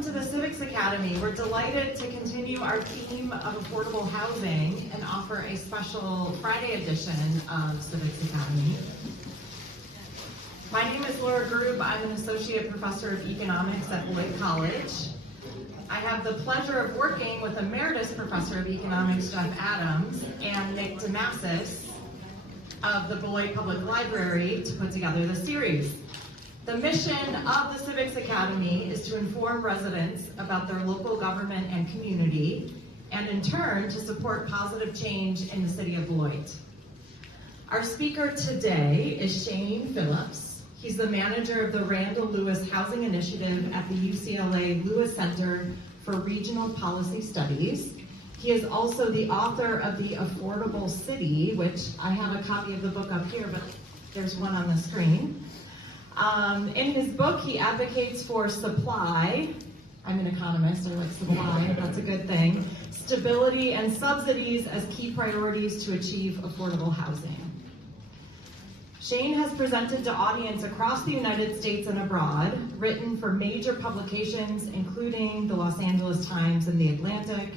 welcome to the Civics Academy. We're delighted to continue our theme of affordable housing and offer a special Friday edition of Civics Academy. My name is Laura Grube. I'm an associate professor of economics at Beloit College. I have the pleasure of working with emeritus professor of economics, Jeff Adams, and Nick DeMassis of the Beloit Public Library to put together the series. The mission of the Civics Academy is to inform residents about their local government and community, and in turn, to support positive change in the City of Beloit. Our speaker today is Shane Phillips. He's the manager of the Randall Lewis Housing Initiative at the UCLA Lewis Center for Regional Policy Studies. He is also the author of The Affordable City, which I have a copy of the book up here, but there's one on the screen. In his book, he advocates for supply. I'm an economist, I like supply, that's a good thing. Stability and subsidies as key priorities to achieve affordable housing. Shane has presented to audience across the United States and abroad, written for major publications, including the Los Angeles Times and the Atlantic,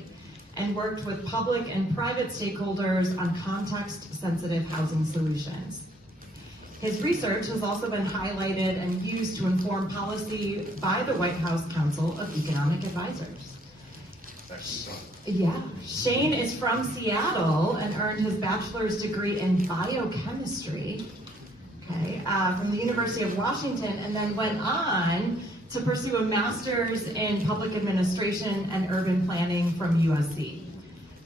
and worked with public and private stakeholders on context-sensitive housing solutions. His research has also been highlighted and used to inform policy by the White House Council of Economic Advisors. Yeah, Shane is from Seattle and earned his bachelor's degree in biochemistry, from the University of Washington, and then went on to pursue a master's in public administration and urban planning from USC.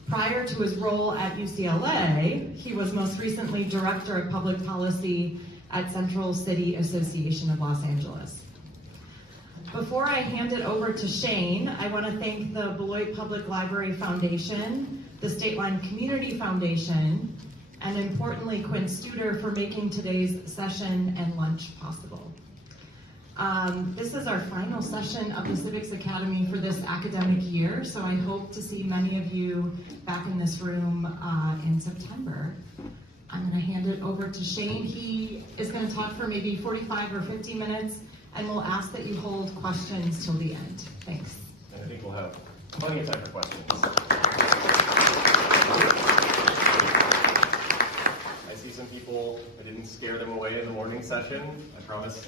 Prior to his role at UCLA, he was most recently Director of Public Policy at Central City Association of Los Angeles. Before I hand it over to Shane, I want to thank the Beloit Public Library Foundation, the State Line Community Foundation, and importantly, Quinn Studer for making today's session and lunch possible. This is our final session of the Civics Academy for this academic year, so I hope to see many of you back in this room in September. I'm going to hand it over to Shane. He is going to talk for maybe 45 or 50 minutes, and we'll ask that you hold questions till the end. Thanks. And I think we'll have plenty of time for questions. I see some people, I didn't scare them away in the morning session. I promise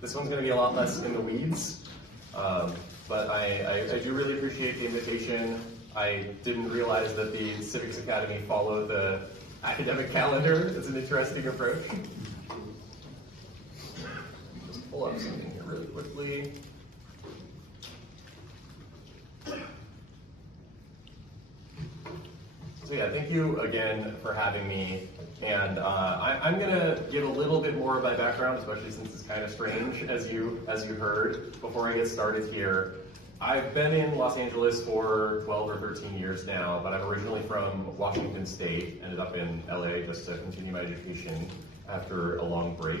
this one's going to be a lot less in the weeds. But I do really appreciate the invitation. I didn't realize that the Civics Academy followed the academic calendar. It's an interesting approach. Just pull up something here really quickly. So yeah, thank you again for having me. And I'm gonna give a little bit more of my background, especially since it's kind of strange, as you heard. Before I get started here, I've been in Los Angeles for 12 or 13 years now, but I'm originally from Washington State, ended up in LA just to continue my education after a long break.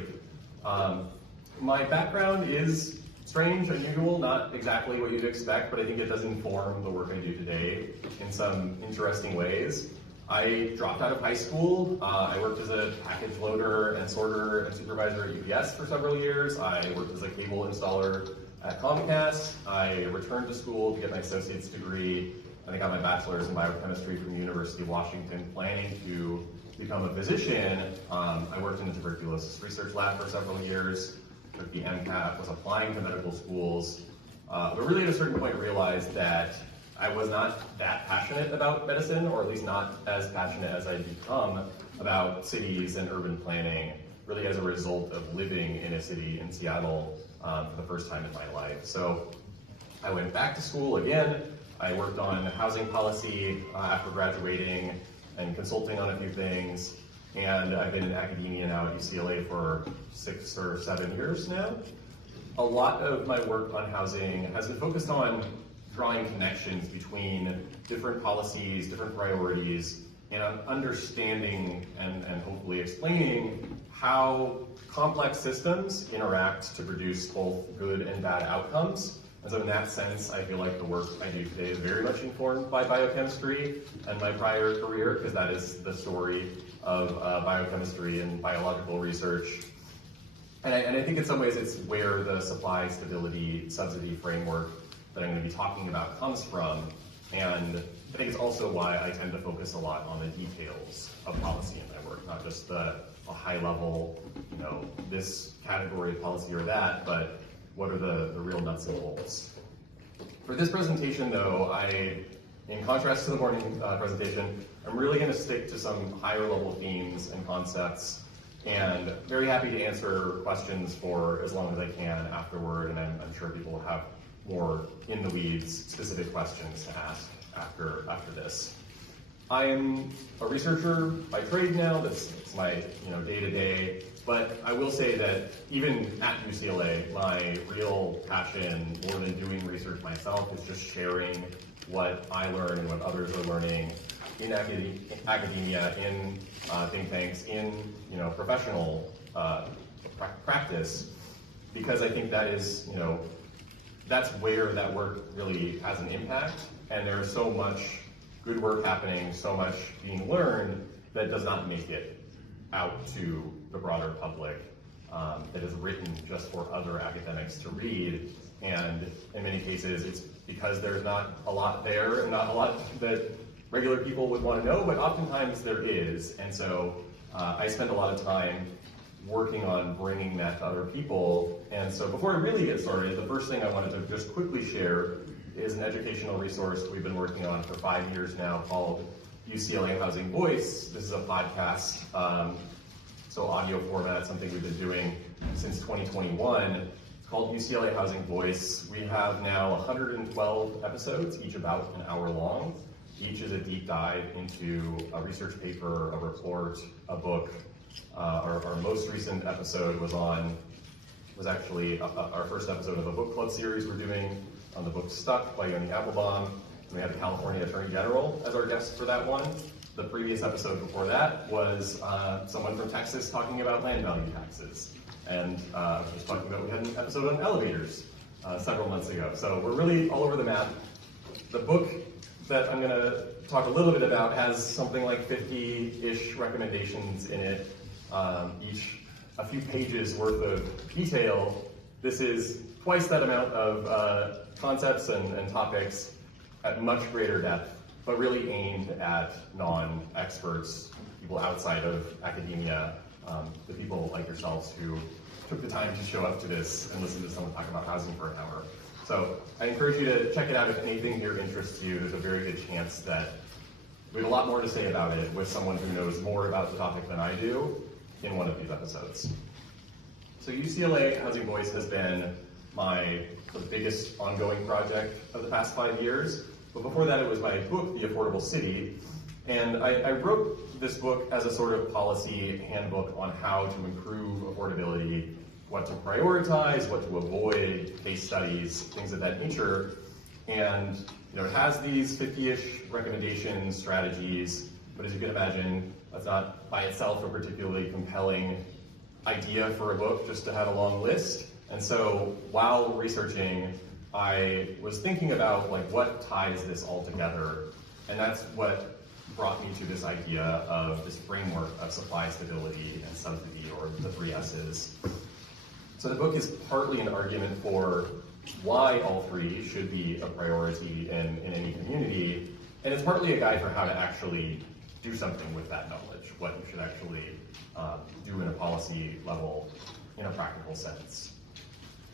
My background is strange, unusual, not exactly what you'd expect, but I think it does inform the work I do today in some interesting ways. I dropped out of high school. I worked as a package loader and sorter and supervisor at UPS for several years. I worked as a cable installer at Comcast. I returned to school to get my associate's degree, and I got my bachelor's in biochemistry from the University of Washington, planning to become a physician. I worked in a tuberculosis research lab for several years, took the MCAT, was applying to medical schools, but really at a certain point realized that I was not that passionate about medicine, or at least not as passionate as I'd become about cities and urban planning, really as a result of living in a city in Seattle for the first time in my life. So I went back to school again. I worked on housing policy after graduating and consulting on a few things. And I've been in academia now at UCLA for 6 or 7 years now. A lot of my work on housing has been focused on drawing connections between different policies, different priorities, and on understanding and hopefully explaining how complex systems interact to produce both good and bad outcomes. And so in that sense, I feel like the work I do today is very much informed by biochemistry and my prior career, because that is the story of biochemistry and biological research. And I think in some ways it's where the supply stability subsidy framework that I'm going to be talking about comes from, and I think it's also why I tend to focus a lot on the details of policy in my work, not just a high level, this category of policy or that, but what are the real nuts and bolts. For this presentation though, in contrast to the morning presentation, I'm really going to stick to some higher level themes and concepts, and very happy to answer questions for as long as I can afterward, and I'm sure people will have more in the weeds specific questions to ask after this. I'm a researcher by trade now. That's my day-to-day, but I will say that even at UCLA, my real passion, more than doing research myself, is just sharing what I learn and what others are learning in academia, in think tanks, in professional practice, because I think that is that's where that work really has an impact, and there's so much good work happening, so much being learned that does not make it out to the broader public, that is written just for other academics to read. And in many cases, it's because there's not a lot there and not a lot that regular people would want to know, but oftentimes there is. And so I spend a lot of time working on bringing that to other people. And so before I really get started, the first thing I wanted to just quickly share is an educational resource we've been working on for 5 years now called UCLA Housing Voice. This is a podcast, so audio format, something we've been doing since 2021. It's called UCLA Housing Voice. We have now 112 episodes, each about an hour long. Each is a deep dive into a research paper, a report, a book. Our most recent episode was actually our first episode of a book club series we're doing on the book Stuck by Yoni Applebaum. And we had the California Attorney General as our guest for that one. The previous episode before that was someone from Texas talking about land value taxes. And I was just talking about, we had an episode on elevators several months ago. So we're really all over the map. The book that I'm going to talk a little bit about has something like 50-ish recommendations in it, each a few pages worth of detail. This is twice that amount of concepts and topics at much greater depth, but really aimed at non-experts, people outside of academia, the people like yourselves who took the time to show up to this and listen to someone talk about housing for an hour. So I encourage you to check it out if anything here interests you. There's a very good chance that we have a lot more to say about it with someone who knows more about the topic than I do in one of these episodes. So UCLA Housing Voice has been my biggest ongoing project of the past 5 years. But before that, it was my book, The Affordable City. And I wrote this book as a sort of policy handbook on how to improve affordability, what to prioritize, what to avoid, case studies, things of that nature. And it has these 50-ish recommendations, strategies, but as you can imagine, that's not by itself a particularly compelling idea for a book, just to have a long list. And so while researching, I was thinking about what ties this all together, and that's what brought me to this idea of this framework of supply stability and subsidy, or the 3 S's. So the book is partly an argument for why all 3 should be a priority in any community, and it's partly a guide for how to actually do something with that knowledge, what you should actually do in a policy level in a practical sense.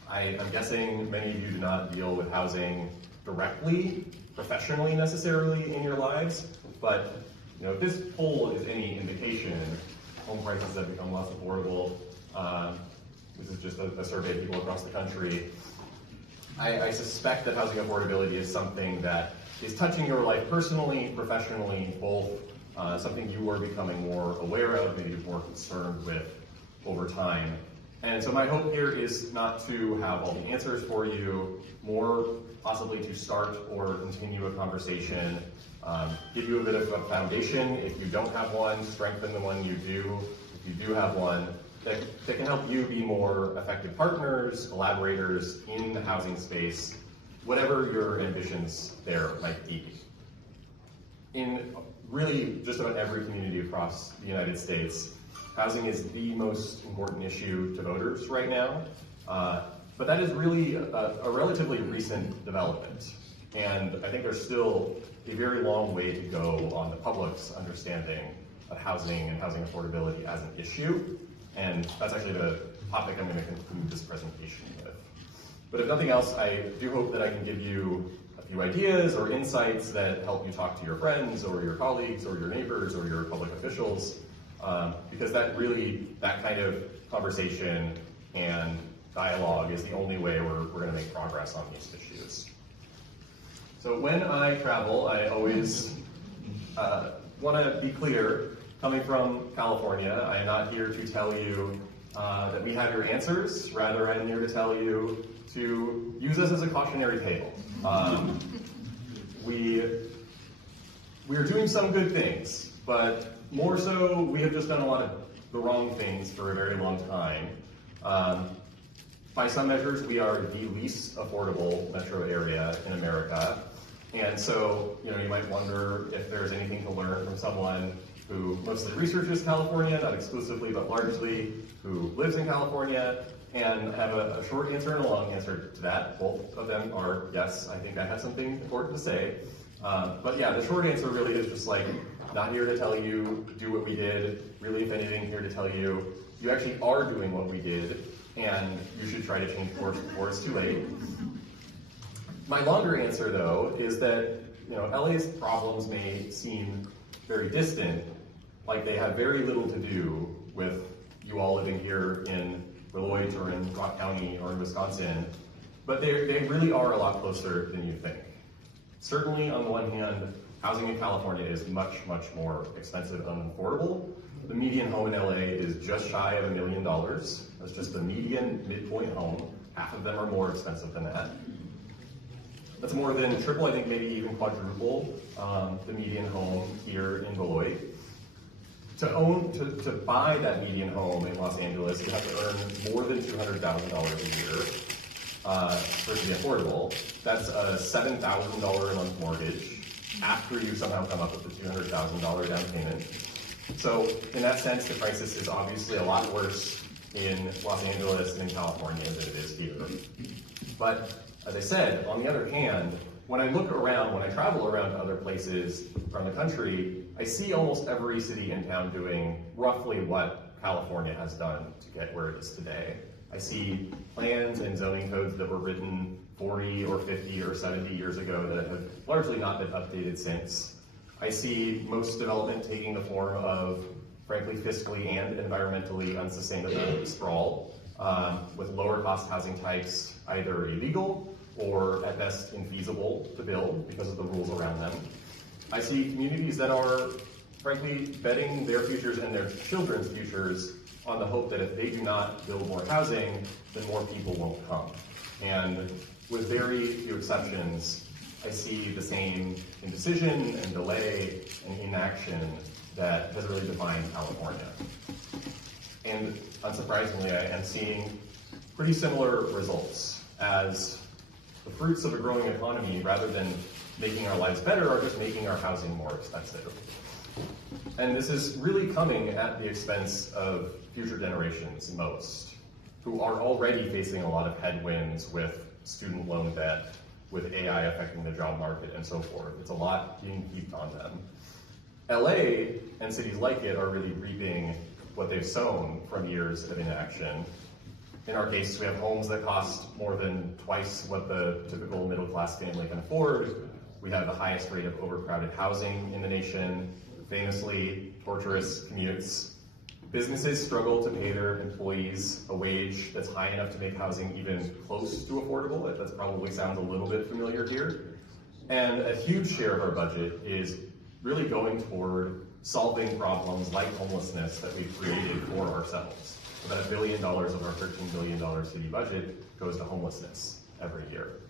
I'm guessing many of you do not deal with housing directly, professionally necessarily in your lives, but if this poll is any indication, home prices have become less affordable. This is just a survey of people across the country. I suspect that housing affordability is something that is touching your life personally, professionally, both something you are becoming more aware of, maybe more concerned with over time. And so my hope here is not to have all the answers for you, more possibly to start or continue a conversation, give you a bit of a foundation if you don't have one, strengthen the one you do if you do have one, that can help you be more effective partners, collaborators in the housing space, whatever your ambitions there might be. In really just about every community across the United States, housing is the most important issue to voters right now. But that is really a relatively recent development. And I think there's still a very long way to go on the public's understanding of housing and housing affordability as an issue. And that's actually the topic I'm going to conclude this presentation with. But if nothing else, I do hope that I can give you a few ideas or insights that help you talk to your friends or your colleagues or your neighbors or your public officials, because that kind of conversation and dialogue is the only way we're going to make progress on these issues. So when I travel, I always want to be clear, coming from California, I am not here to tell you that we have your answers. Rather, I'm here to tell you to use us as a cautionary tale. We are doing some good things, but more so, we have just done a lot of the wrong things for a very long time. By some measures, we are the least affordable metro area in America. And so, you might wonder if there's anything to learn from someone who mostly researches California, not exclusively, but largely, who lives in California. And I have a short answer and a long answer to that. Both of them are yes, I think I have something important to say. But yeah, the short answer really is just not here to tell you, do what we did. Really, if anything, here to tell you, you actually are doing what we did, and you should try to change course before it's too late. My longer answer, though, is that LA's problems may seem very distant, like they have very little to do with you all living here in Beloit or in Rock County or in Wisconsin, but they really are a lot closer than you think. Certainly, on the one hand, housing in California is much, much more expensive and unaffordable. The median home in LA is just shy of $1 million. That's just the median midpoint home. Half of them are more expensive than that. That's more than triple, I think maybe even quadruple the median home here in Beloit. To buy that median home in Los Angeles, you have to earn more than $200,000 a year for it to be affordable. That's a $7,000 a month mortgage after you somehow come up with the $200,000 down payment. So in that sense, the crisis is obviously a lot worse in Los Angeles and in California than it is here. But as I said, on the other hand, when I travel around to other places around the country, I see almost every city and town doing roughly what California has done to get where it is today. I see plans and zoning codes that were written 40 or 50 or 70 years ago that have largely not been updated since. I see most development taking the form of, frankly, fiscally and environmentally unsustainable sprawl, with lower cost housing types either illegal or at best infeasible to build because of the rules around them. I see communities that are, frankly, betting their futures and their children's futures on the hope that if they do not build more housing, then more people won't come. And with very few exceptions, I see the same indecision and delay and inaction that has really defined California. And unsurprisingly, I am seeing pretty similar results, as the fruits of a growing economy, rather than making our lives better, are just making our housing more expensive. And this is really coming at the expense of future generations most, who are already facing a lot of headwinds with student loan debt, with AI affecting the job market, and so forth. It's a lot being heaped on them. LA and cities like it are really reaping what they've sown from years of inaction. In our case, we have homes that cost more than twice what the typical middle-class family can afford. We have the highest rate of overcrowded housing in the nation, famously torturous commutes. Businesses struggle to pay their employees a wage that's high enough to make housing even close to affordable. That probably sounds a little bit familiar here. And a huge share of our budget is really going toward solving problems like homelessness that we've created for ourselves. About $1 billion of our $13 billion city budget goes to homelessness every year.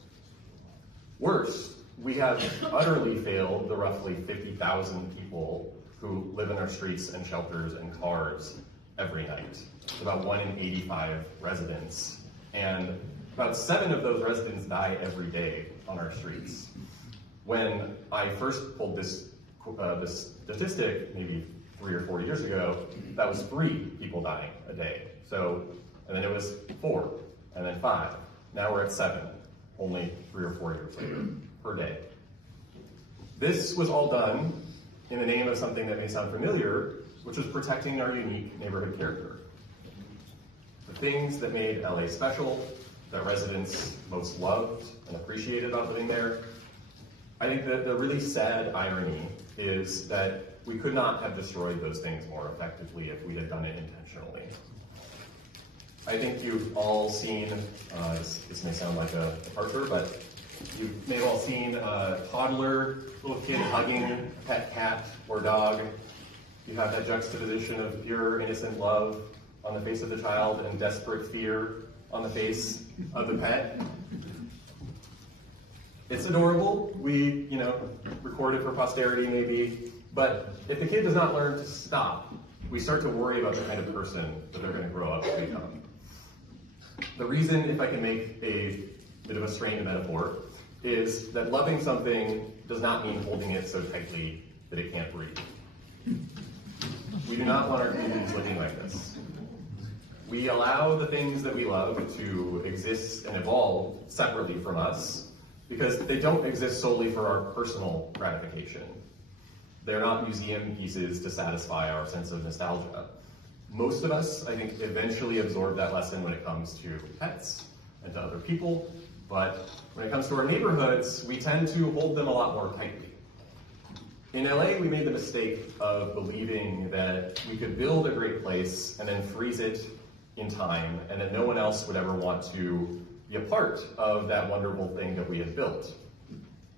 Worse, we have utterly failed the roughly 50,000 people who live in our streets and shelters and cars every night. It's about 1 in 85 residents. And about 7 of those residents die every day on our streets. When I first pulled this statistic, maybe 3 or 4 years ago, that was 3 people dying a day. So, and then it was 4, and then 5, Now we're at 7, only 3 or 4 years later, per day. This was all done in the name of something that may sound familiar, which was protecting our unique neighborhood character. The things that made LA special, that residents most loved and appreciated about living there. I think that the really sad irony is that we could not have destroyed those things more effectively if we had done it intentionally. I think you've all seen, this may sound like a departure, but you may have all seen a toddler, little kid hugging a pet cat or dog. You have that juxtaposition of pure, innocent love on the face of the child and desperate fear on the face of the pet. It's adorable. We, record it for posterity maybe, but if the kid does not learn to stop, we start to worry about the kind of person that they're going to grow up to become. The reason, if I can make a bit of a strained metaphor, is that loving something does not mean holding it so tightly that it can't breathe. We do not want our communities looking like this. We allow the things that we love to exist and evolve separately from us because they don't exist solely for our personal gratification. They're not museum pieces to satisfy our sense of nostalgia. Most of us, I think, eventually absorb that lesson when it comes to pets and to other people, but when it comes to our neighborhoods, we tend to hold them a lot more tightly. In LA, we made the mistake of believing that we could build a great place and then freeze it in time, and that no one else would ever want to be a part of that wonderful thing that we had built.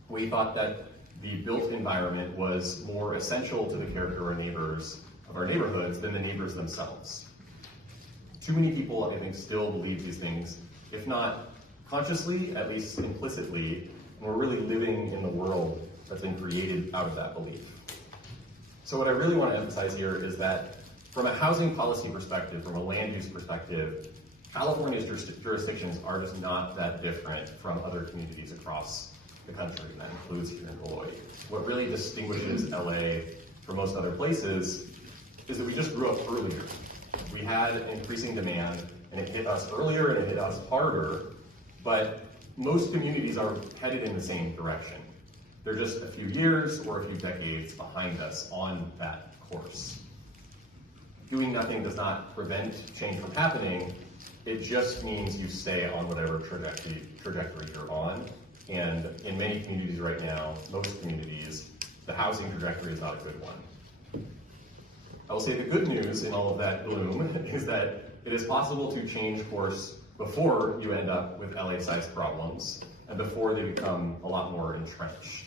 We thought that the built environment was more essential to the character of our neighborhoods than the neighbors themselves. Too many people, I think, still believe these things, if not consciously, at least implicitly, and we're really living in the world that's been created out of that belief. So what I really want to emphasize here is that from a housing policy perspective, from a land use perspective, California's jurisdictions are just not that different from other communities across the country, and that includes here in Beloit. What really distinguishes LA from most other places is that we just grew up earlier. We had increasing demand, and it hit us earlier and it hit us harder, but most communities are headed in the same direction. They're just a few years or a few decades behind us on that course. Doing nothing does not prevent change from happening. It just means you stay on whatever trajectory you're on. And in many communities right now, most communities, the housing trajectory is not a good one. I will say the good news in all of that gloom is that it is possible to change course before you end up with LA-sized problems and before they become a lot more entrenched.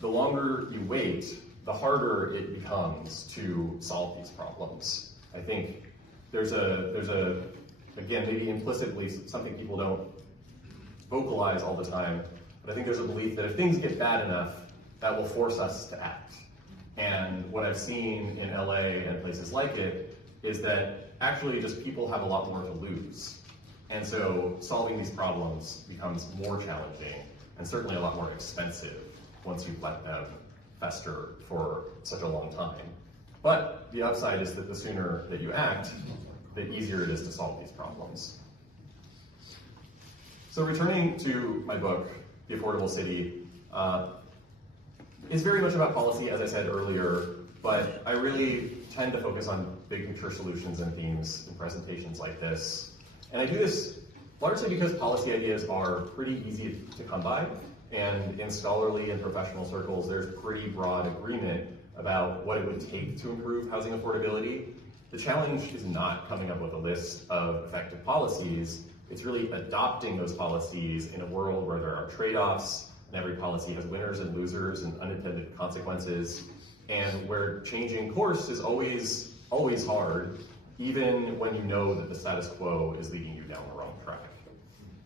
The longer you wait, the harder it becomes to solve these problems. I think there's a again, maybe implicitly something people don't vocalize all the time, but I think there's a belief that if things get bad enough, that will force us to act. And what I've seen in LA and places like it is that actually just people have a lot more to lose. And so solving these problems becomes more challenging and certainly a lot more expensive once you've let them fester for such a long time. But the upside is that the sooner that you act, the easier it is to solve these problems. So returning to my book, The Affordable City, is very much about policy, as I said earlier, but I really tend to focus on big picture solutions and themes in presentations like this. And I do this largely because policy ideas are pretty easy to come by, and in scholarly and professional circles, there's pretty broad agreement about what it would take to improve housing affordability. The challenge is not coming up with a list of effective policies, it's really adopting those policies in a world where there are trade-offs, and every policy has winners and losers and unintended consequences, and where changing course is always hard, even when you know that the status quo is leading you down the wrong track.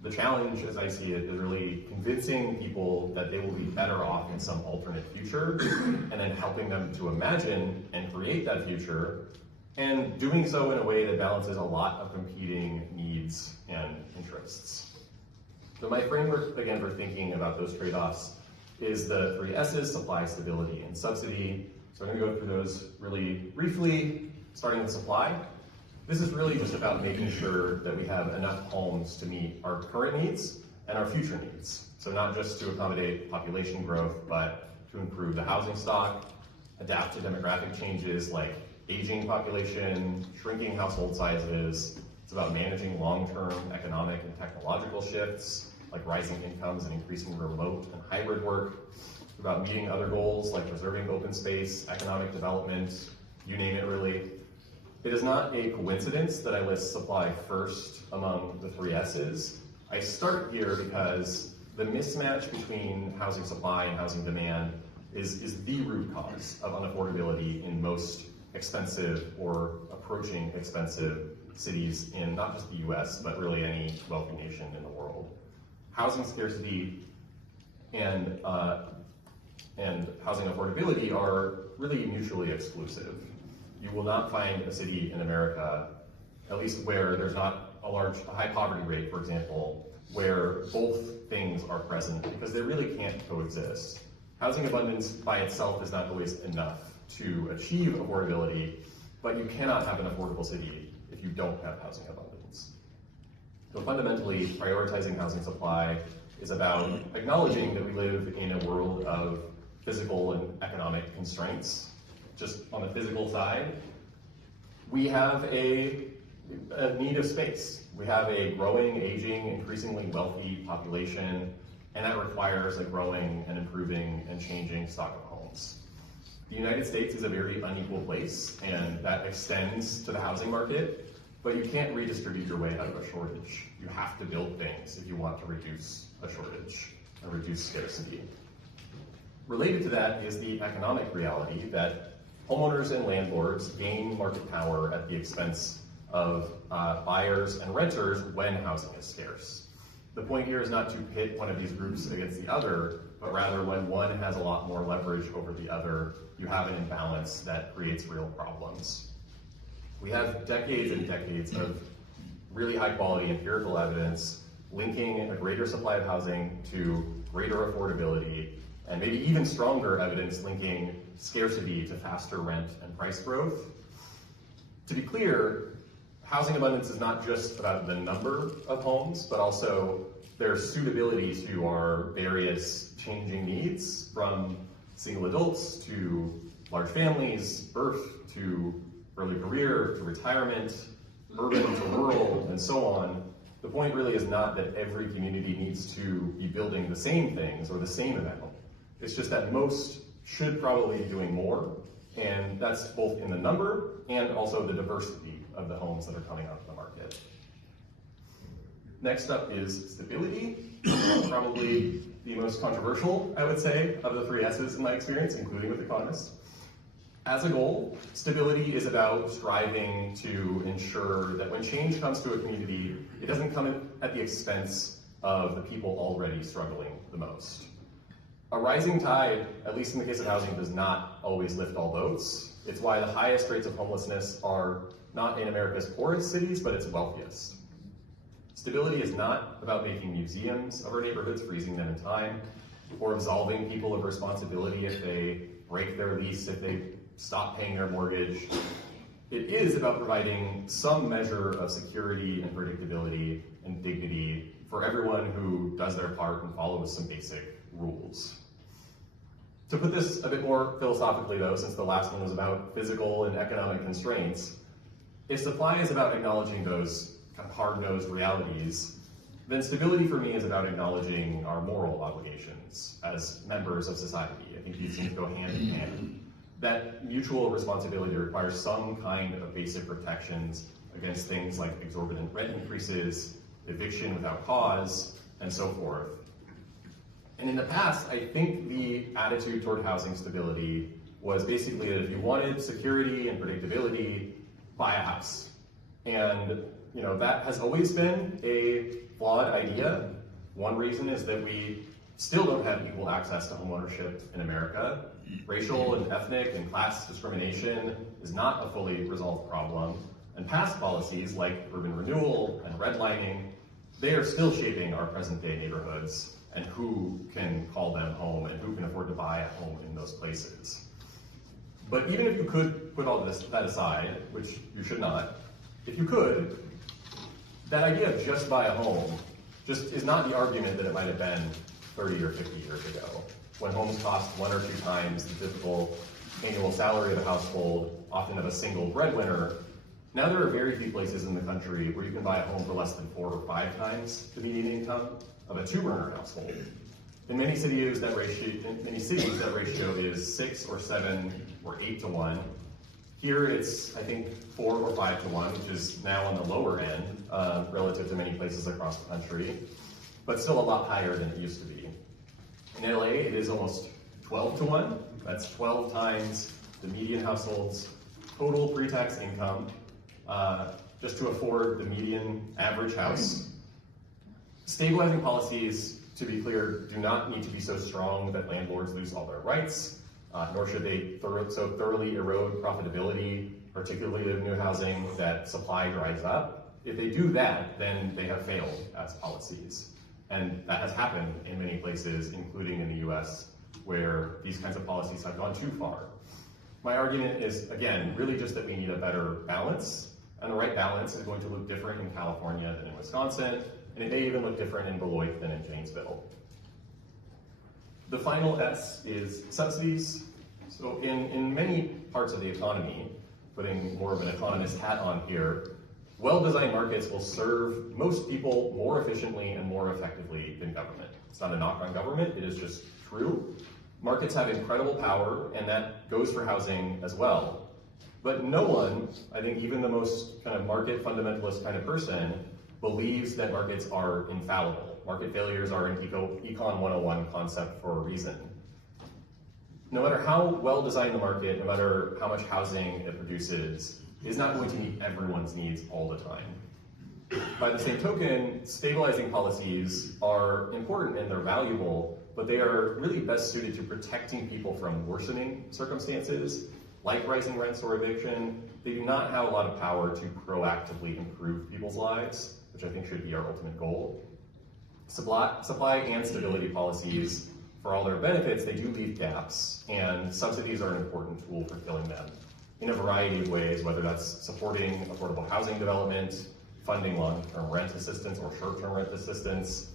The challenge, as I see it, is really convincing people that they will be better off in some alternate future, and then helping them to imagine and create that future, and doing so in a way that balances a lot of competing needs and interests. So my framework, again, for thinking about those trade-offs is the 3 S's: supply, stability, and subsidy. So I'm going to go through those really briefly, starting with supply. This is really just about making sure that we have enough homes to meet our current needs and our future needs. So not just to accommodate population growth, but to improve the housing stock, adapt to demographic changes like aging population, shrinking household sizes. It's about managing long-term economic and technological shifts like rising incomes and increasing remote and hybrid work. It's about meeting other goals like preserving open space, economic development, you name it really. It is not a coincidence that I list supply first among the three S's. I start here because the mismatch between housing supply and housing demand is the root cause of unaffordability in most expensive or approaching expensive cities in not just the US, but really any wealthy nation in the world. Housing scarcity and housing affordability are really mutually exclusive. You will not find a city in America, at least where there's not a high poverty rate, for example, where both things are present, because they really can't coexist. Housing abundance by itself is not always enough to achieve affordability, but you cannot have an affordable city if you don't have housing abundance. So fundamentally, prioritizing housing supply is about acknowledging that we live in a world of physical and economic constraints. Just on the physical side, we have a need of space. We have a growing, aging, increasingly wealthy population, and that requires a growing and improving and changing stock of homes. The United States is a very unequal place, and that extends to the housing market, but you can't redistribute your way out of a shortage. You have to build things if you want to reduce a shortage and reduce scarcity. Related to that is the economic reality that homeowners and landlords gain market power at the expense of buyers and renters when housing is scarce. The point here is not to pit one of these groups against the other, but rather when one has a lot more leverage over the other, you have an imbalance that creates real problems. We have decades and decades of really high quality empirical evidence linking a greater supply of housing to greater affordability, and maybe even stronger evidence linking scarcity to faster rent and price growth. To be clear, housing abundance is not just about the number of homes, but also their suitability to our various changing needs, from single adults to large families, birth to early career to retirement, urban to rural, and so on. The point really is not that every community needs to be building the same things or the same amount. It's just that most should probably be doing more, and that's both in the number and also the diversity of the homes that are coming onto the market. Next up is stability, probably the most controversial, I would say, of the three S's in my experience, including with economists. As a goal, stability is about striving to ensure that when change comes to a community, it doesn't come at the expense of the people already struggling the most. A rising tide, at least in the case of housing, does not always lift all boats. It's why the highest rates of homelessness are not in America's poorest cities, but its wealthiest. Stability is not about making museums of our neighborhoods, freezing them in time, or absolving people of responsibility if they break their lease, if they stop paying their mortgage. It is about providing some measure of security and predictability and dignity for everyone who does their part and follows some basic rules. To put this a bit more philosophically though, since the last one was about physical and economic constraints, if supply is about acknowledging those kind of hard-nosed realities, then stability for me is about acknowledging our moral obligations as members of society. I think these things go hand in hand. That mutual responsibility requires some kind of basic protections against things like exorbitant rent increases, eviction without cause, and so forth. And in the past, I think the attitude toward housing stability was basically that if you wanted security and predictability, buy a house. And that has always been a flawed idea. One reason is that we still don't have equal access to homeownership in America. Racial and ethnic and class discrimination is not a fully resolved problem. And past policies like urban renewal and redlining, they are still shaping our present day neighborhoods and who can call them home and who can afford to buy a home in those places. But even if you could put all that aside, which you should not, if you could, that idea of just buy a home just is not the argument that it might have been 30 or 50 years ago, when homes cost 1 or 2 times the typical annual salary of a household, often of a single breadwinner. Now there are very few places in the country where you can buy a home for less than 4 or 5 times the median income of a 2-earner household. In many cities, that ratio is 6 or 7 or 8 to 1. Here it's, I think, 4 or 5 to 1, which is now on the lower end relative to many places across the country, but still a lot higher than it used to be. In LA, it is almost 12 to 1. That's 12 times the median household's total pre-tax income just to afford the median average house. Stabilizing policies, to be clear, do not need to be so strong that landlords lose all their rights, nor should they so thoroughly erode profitability, particularly of new housing, that supply dries up. If they do that, then they have failed as policies. And that has happened in many places, including in the US, where these kinds of policies have gone too far. My argument is, again, really just that we need a better balance, and the right balance is going to look different in California than in Wisconsin, and it may even look different in Beloit than in Janesville. The final S is subsidies. So in many parts of the economy, putting more of an economist hat on here, well-designed markets will serve most people more efficiently and more effectively than government. It's not a knock on government, it is just true. Markets have incredible power, and that goes for housing as well. But no one, I think even the most kind of market fundamentalist kind of person, believes that markets are infallible. Market failures are an Econ 101 concept for a reason. No matter how well designed the market, no matter how much housing it produces, is not going to meet everyone's needs all the time. By the same token, stabilizing policies are important and they're valuable, but they are really best suited to protecting people from worsening circumstances, like rising rents or eviction. They do not have a lot of power to proactively improve people's lives, which I think should be our ultimate goal. Supply and stability policies, for all their benefits, they do leave gaps, and subsidies are an important tool for filling them in a variety of ways, whether that's supporting affordable housing development, funding long-term rent assistance or short-term rent assistance,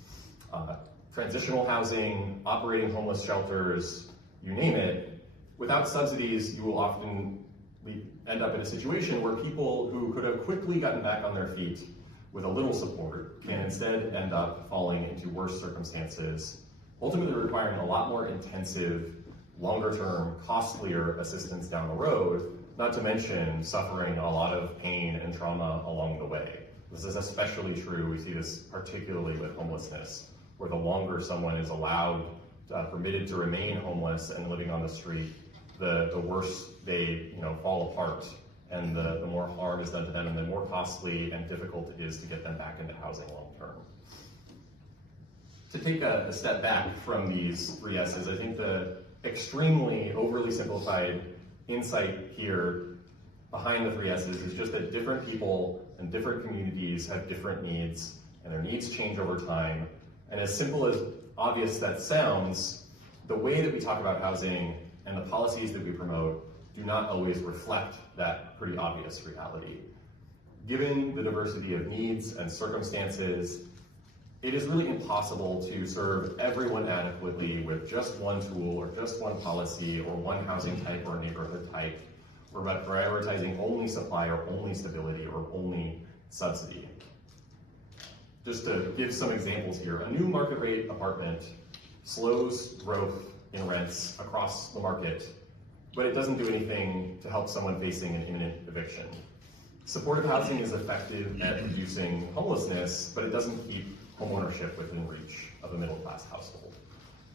transitional housing, operating homeless shelters, you name it. Without subsidies, you will often end up in a situation where people who could have quickly gotten back on their feet with a little support can instead end up falling into worse circumstances, ultimately requiring a lot more intensive, longer-term, costlier assistance down the road, not to mention suffering a lot of pain and trauma along the way. This is especially true, we see this particularly with homelessness, where the longer someone is allowed, permitted to remain homeless and living on the street, the worse they fall apart, and the more harm is done to them, and the more costly and difficult it is to get them back into housing long term. To take a step back from these 3 S's, I think the extremely overly simplified insight here behind the 3 S's is just that different people and different communities have different needs, and their needs change over time. And as simple as obvious that sounds, the way that we talk about housing and the policies that we promote do not always reflect that pretty obvious reality. Given the diversity of needs and circumstances, it is really impossible to serve everyone adequately with just one tool or just one policy or one housing type or neighborhood type, or by prioritizing only supply or only stability or only subsidy. Just to give some examples here, a new market rate apartment slows growth in rents across the market, but it doesn't do anything to help someone facing an imminent eviction. Supportive housing is effective at reducing homelessness, but it doesn't keep homeownership within reach of a middle-class household.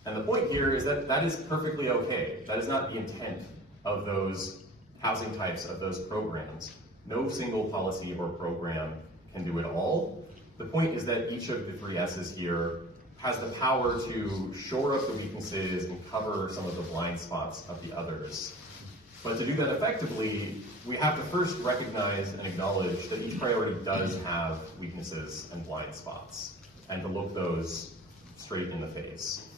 And the point here is that that is perfectly okay. That is not the intent of those housing types, of those programs. No single policy or program can do it all. The point is that each of the 3 S's here has the power to shore up the weaknesses and cover some of the blind spots of the others. But to do that effectively, we have to first recognize and acknowledge that each priority does have weaknesses and blind spots, and to look those straight in the face.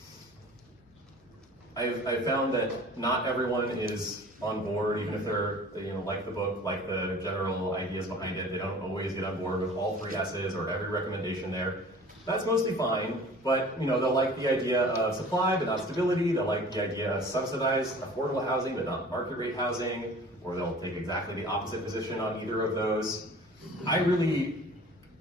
I've found that not everyone is on board, even if they're, like the book, like the general ideas behind it. They don't always get on board with all 3 S's or every recommendation there. That's mostly fine, but they'll like the idea of supply but not stability. They'll like the idea of subsidized affordable housing but not market rate housing, or they'll take exactly the opposite position on either of those. I really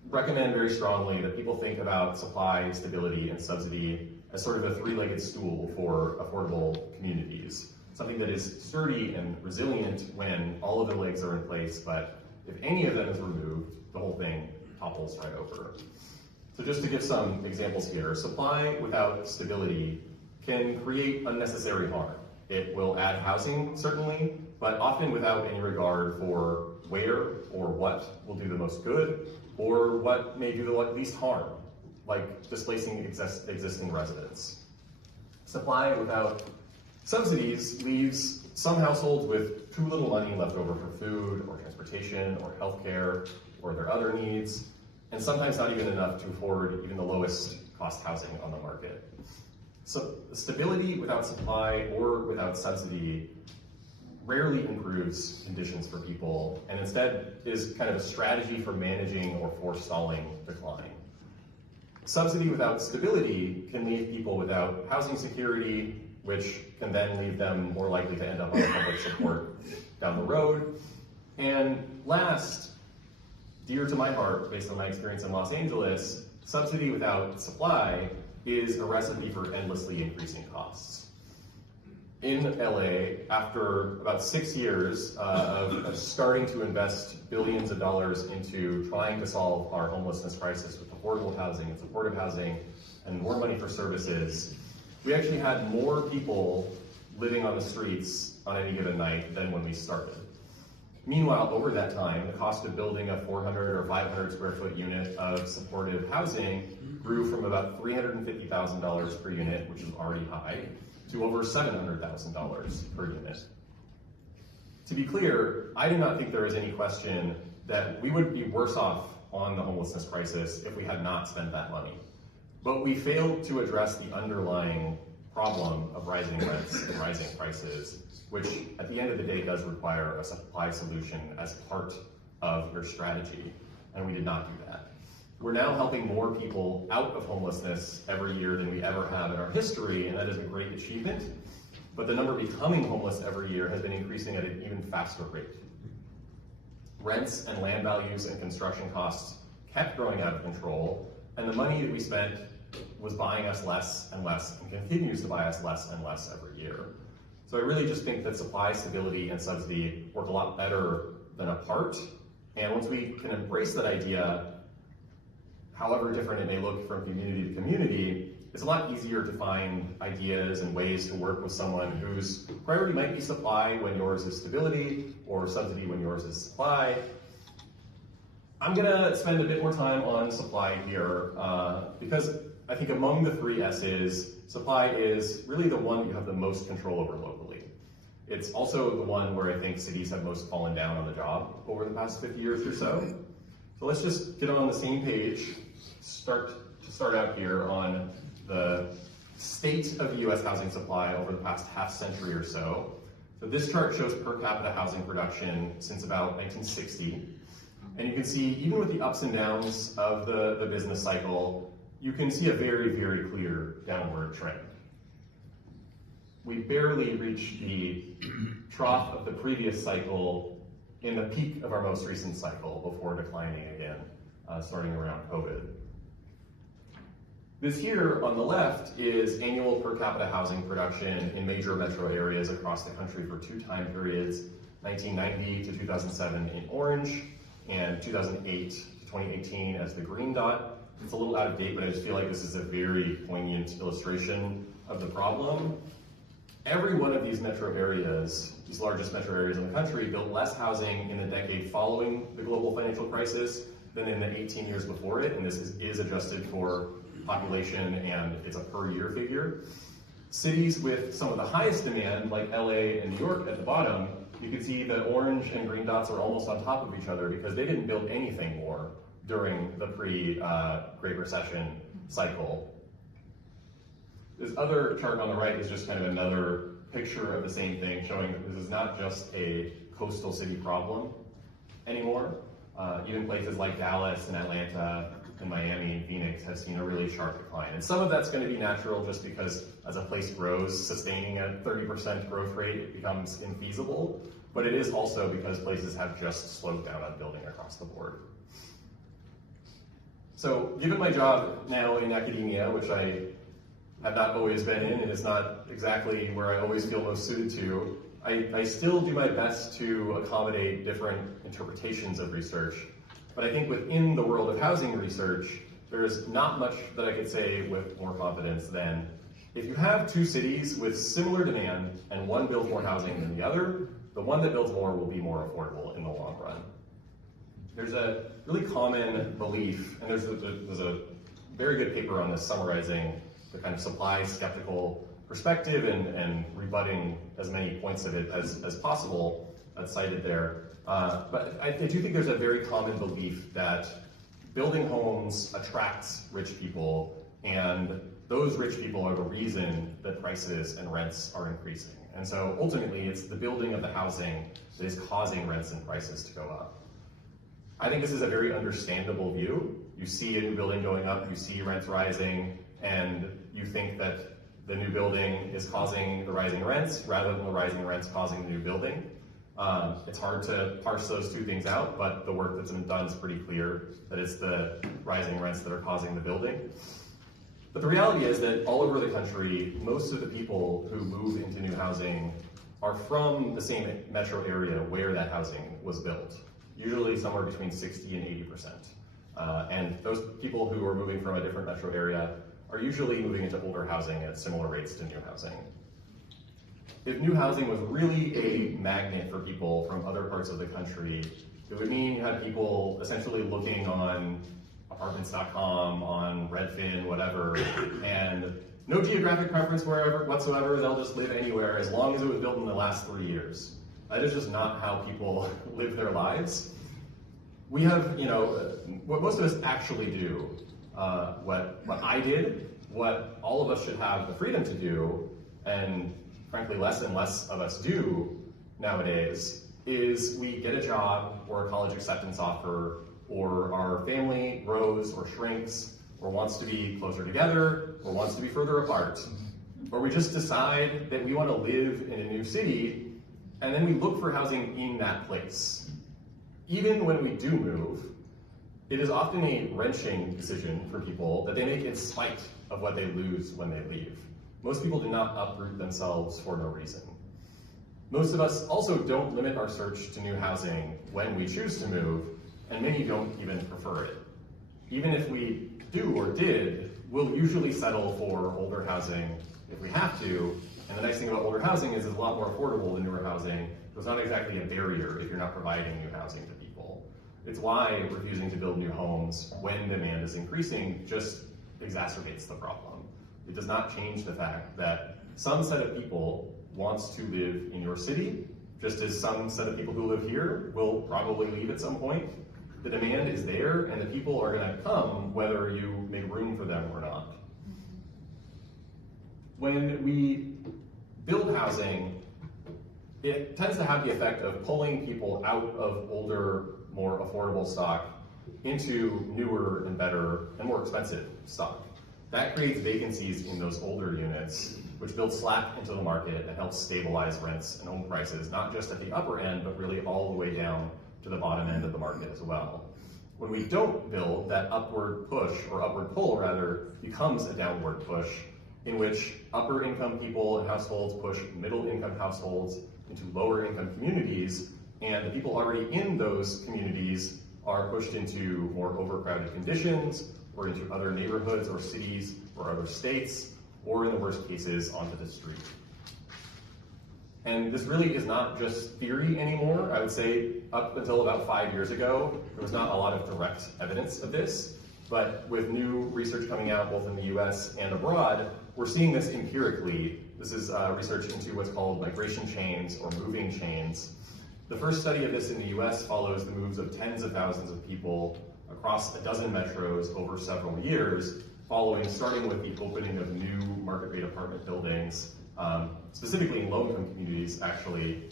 recommend very strongly that people think about supply, stability, and subsidy as sort of a 3-legged stool for affordable communities. Something that is sturdy and resilient when all of the legs are in place, but if any of them is removed, the whole thing topples right over. So just to give some examples here, supply without stability can create unnecessary harm. It will add housing, certainly, but often without any regard for where or what will do the most good, or what may do the least harm, like displacing existing residents. Supply without subsidies leaves some households with too little money left over for food or transportation or healthcare or their other needs, and sometimes not even enough to afford even the lowest cost housing on the market. So stability without supply or without subsidy rarely improves conditions for people, and instead is kind of a strategy for managing or forestalling decline. Subsidy without stability can leave people without housing security, which can then leave them more likely to end up on public support down the road. And last, dear to my heart, based on my experience in Los Angeles, subsidy without supply is a recipe for endlessly increasing costs. In LA, after about 6 years of starting to invest billions of dollars into trying to solve our homelessness crisis with affordable housing and supportive housing and more money for services, we actually had more people living on the streets on any given night than when we started. Meanwhile, over that time, the cost of building a 400 or 500 square foot unit of supportive housing grew from about $350,000 per unit, which is already high, to over $700,000 per unit. To be clear, I do not think there is any question that we would be worse off on the homelessness crisis if we had not spent that money. But we failed to address the underlying problem of rising rents and rising prices, which at the end of the day does require a supply solution as part of your strategy, and we did not do that. We're now helping more people out of homelessness every year than we ever have in our history, and that is a great achievement, but the number becoming homeless every year has been increasing at an even faster rate. Rents and land values and construction costs kept growing out of control, and the money that we spent was buying us less and less and continues to buy us less and less every year. So I really just think that supply, stability, and subsidy work a lot better than apart. And once we can embrace that idea, however different it may look from community to community, it's a lot easier to find ideas and ways to work with someone whose priority might be supply when yours is stability, or subsidy when yours is supply. I'm gonna spend a bit more time on supply here, because I think among the 3 S's, supply is really the one you have the most control over locally. It's also the one where I think cities have most fallen down on the job over the past 50 years or so. So let's just get on the same page, start out here on the state of the US housing supply over the past half century or so. So this chart shows per capita housing production since about 1960. And you can see, even with the ups and downs of the business cycle, you can see a very, very clear downward trend. We barely reached the trough of the previous cycle in the peak of our most recent cycle before declining again, starting around COVID. This here on the left is annual per capita housing production in major metro areas across the country for 2 time periods, 1990 to 2007 in orange, and 2008 to 2018 as the green dot. It's a little out of date, but I just feel like this is a very poignant illustration of the problem. Every one of these metro areas, these largest metro areas in the country, built less housing in the decade following the global financial crisis than in the 18 years before it, and this is adjusted for population, and it's a per year figure. Cities with some of the highest demand, like LA and New York at the bottom, you can see the orange and green dots are almost on top of each other because they didn't build anything more during the pre-Great Recession cycle. This other chart on the right is just kind of another picture of the same thing, showing that this is not just a coastal city problem anymore. Even places like Dallas and Atlanta and Miami and Phoenix have seen a really sharp decline. And some of that's going to be natural just because as a place grows, sustaining a 30% growth rate, it becomes infeasible. But it is also because places have just slowed down on building across the board. So given my job now in academia, which I have not always been in and is not exactly where I always feel most suited to, I still do my best to accommodate different interpretations of research. But I think within the world of housing research, there's not much that I could say with more confidence than if you have two cities with similar demand and one builds more housing than the other, the one that builds more will be more affordable in the long run. There's a really common belief, and there's a very good paper on this summarizing the kind of supply skeptical perspective and rebutting as many points of it as possible that's cited there. But I do think there's a very common belief that building homes attracts rich people, and those rich people are the reason that prices and rents are increasing. And so ultimately, it's the building of the housing that is causing rents and prices to go up. I think this is a very understandable view. You see a new building going up, you see rents rising, and you think that the new building is causing the rising rents rather than the rising rents causing the new building. It's hard to parse those two things out, but the work that's been done is pretty clear that it's the rising rents that are causing the building. But the reality is that all over the country, most of the people who move into new housing are from the same metro area where that housing was built, usually somewhere between 60 and 80%. And those people who are moving from a different metro area are usually moving into older housing at similar rates to new housing. If new housing was really a magnet for people from other parts of the country, it would mean you had people essentially looking on apartments.com, on Redfin, whatever, and no geographic preference whatsoever, they'll just live anywhere as long as it was built in the last 3 years. That is just not how people live their lives. We have, what most of us actually do, what I did, what all of us should have the freedom to do, and frankly less and less of us do nowadays, is we get a job or a college acceptance offer, or our family grows or shrinks, or wants to be closer together, or wants to be further apart. Or we just decide that we want to live in a new city, and then we look for housing in that place. Even when we do move, it is often a wrenching decision for people that they make in spite of what they lose when they leave. Most people do not uproot themselves for no reason. Most of us also don't limit our search to new housing when we choose to move, and many don't even prefer it. Even if we do or did, we'll usually settle for older housing if we have to. And the nice thing about older housing is it's a lot more affordable than newer housing. So it's not exactly a barrier if you're not providing new housing to people. It's why refusing to build new homes when demand is increasing just exacerbates the problem. It does not change the fact that some set of people wants to live in your city, just as some set of people who live here will probably leave at some point. The demand is there, and the people are going to come whether you make room for them or not. When we build housing, it tends to have the effect of pulling people out of older, more affordable stock into newer and better and more expensive stock. That creates vacancies in those older units, which builds slack into the market and helps stabilize rents and home prices, not just at the upper end, but really all the way down to the bottom end of the market as well. When we don't build, that upward push, or upward pull rather, becomes a downward push in which upper income people and households push middle income households into lower income communities, and the people already in those communities are pushed into more overcrowded conditions, or into other neighborhoods or cities or other states, or in the worst cases, onto the street. And this really is not just theory anymore. I would say up until about 5 years ago, there was not a lot of direct evidence of this, but with new research coming out both in the US and abroad, we're seeing this empirically. This is research into what's called migration chains or moving chains. The first study of this in the US follows the moves of tens of thousands of people across a dozen metros over several years, starting with the opening of new market rate apartment buildings, specifically in low-income communities, actually.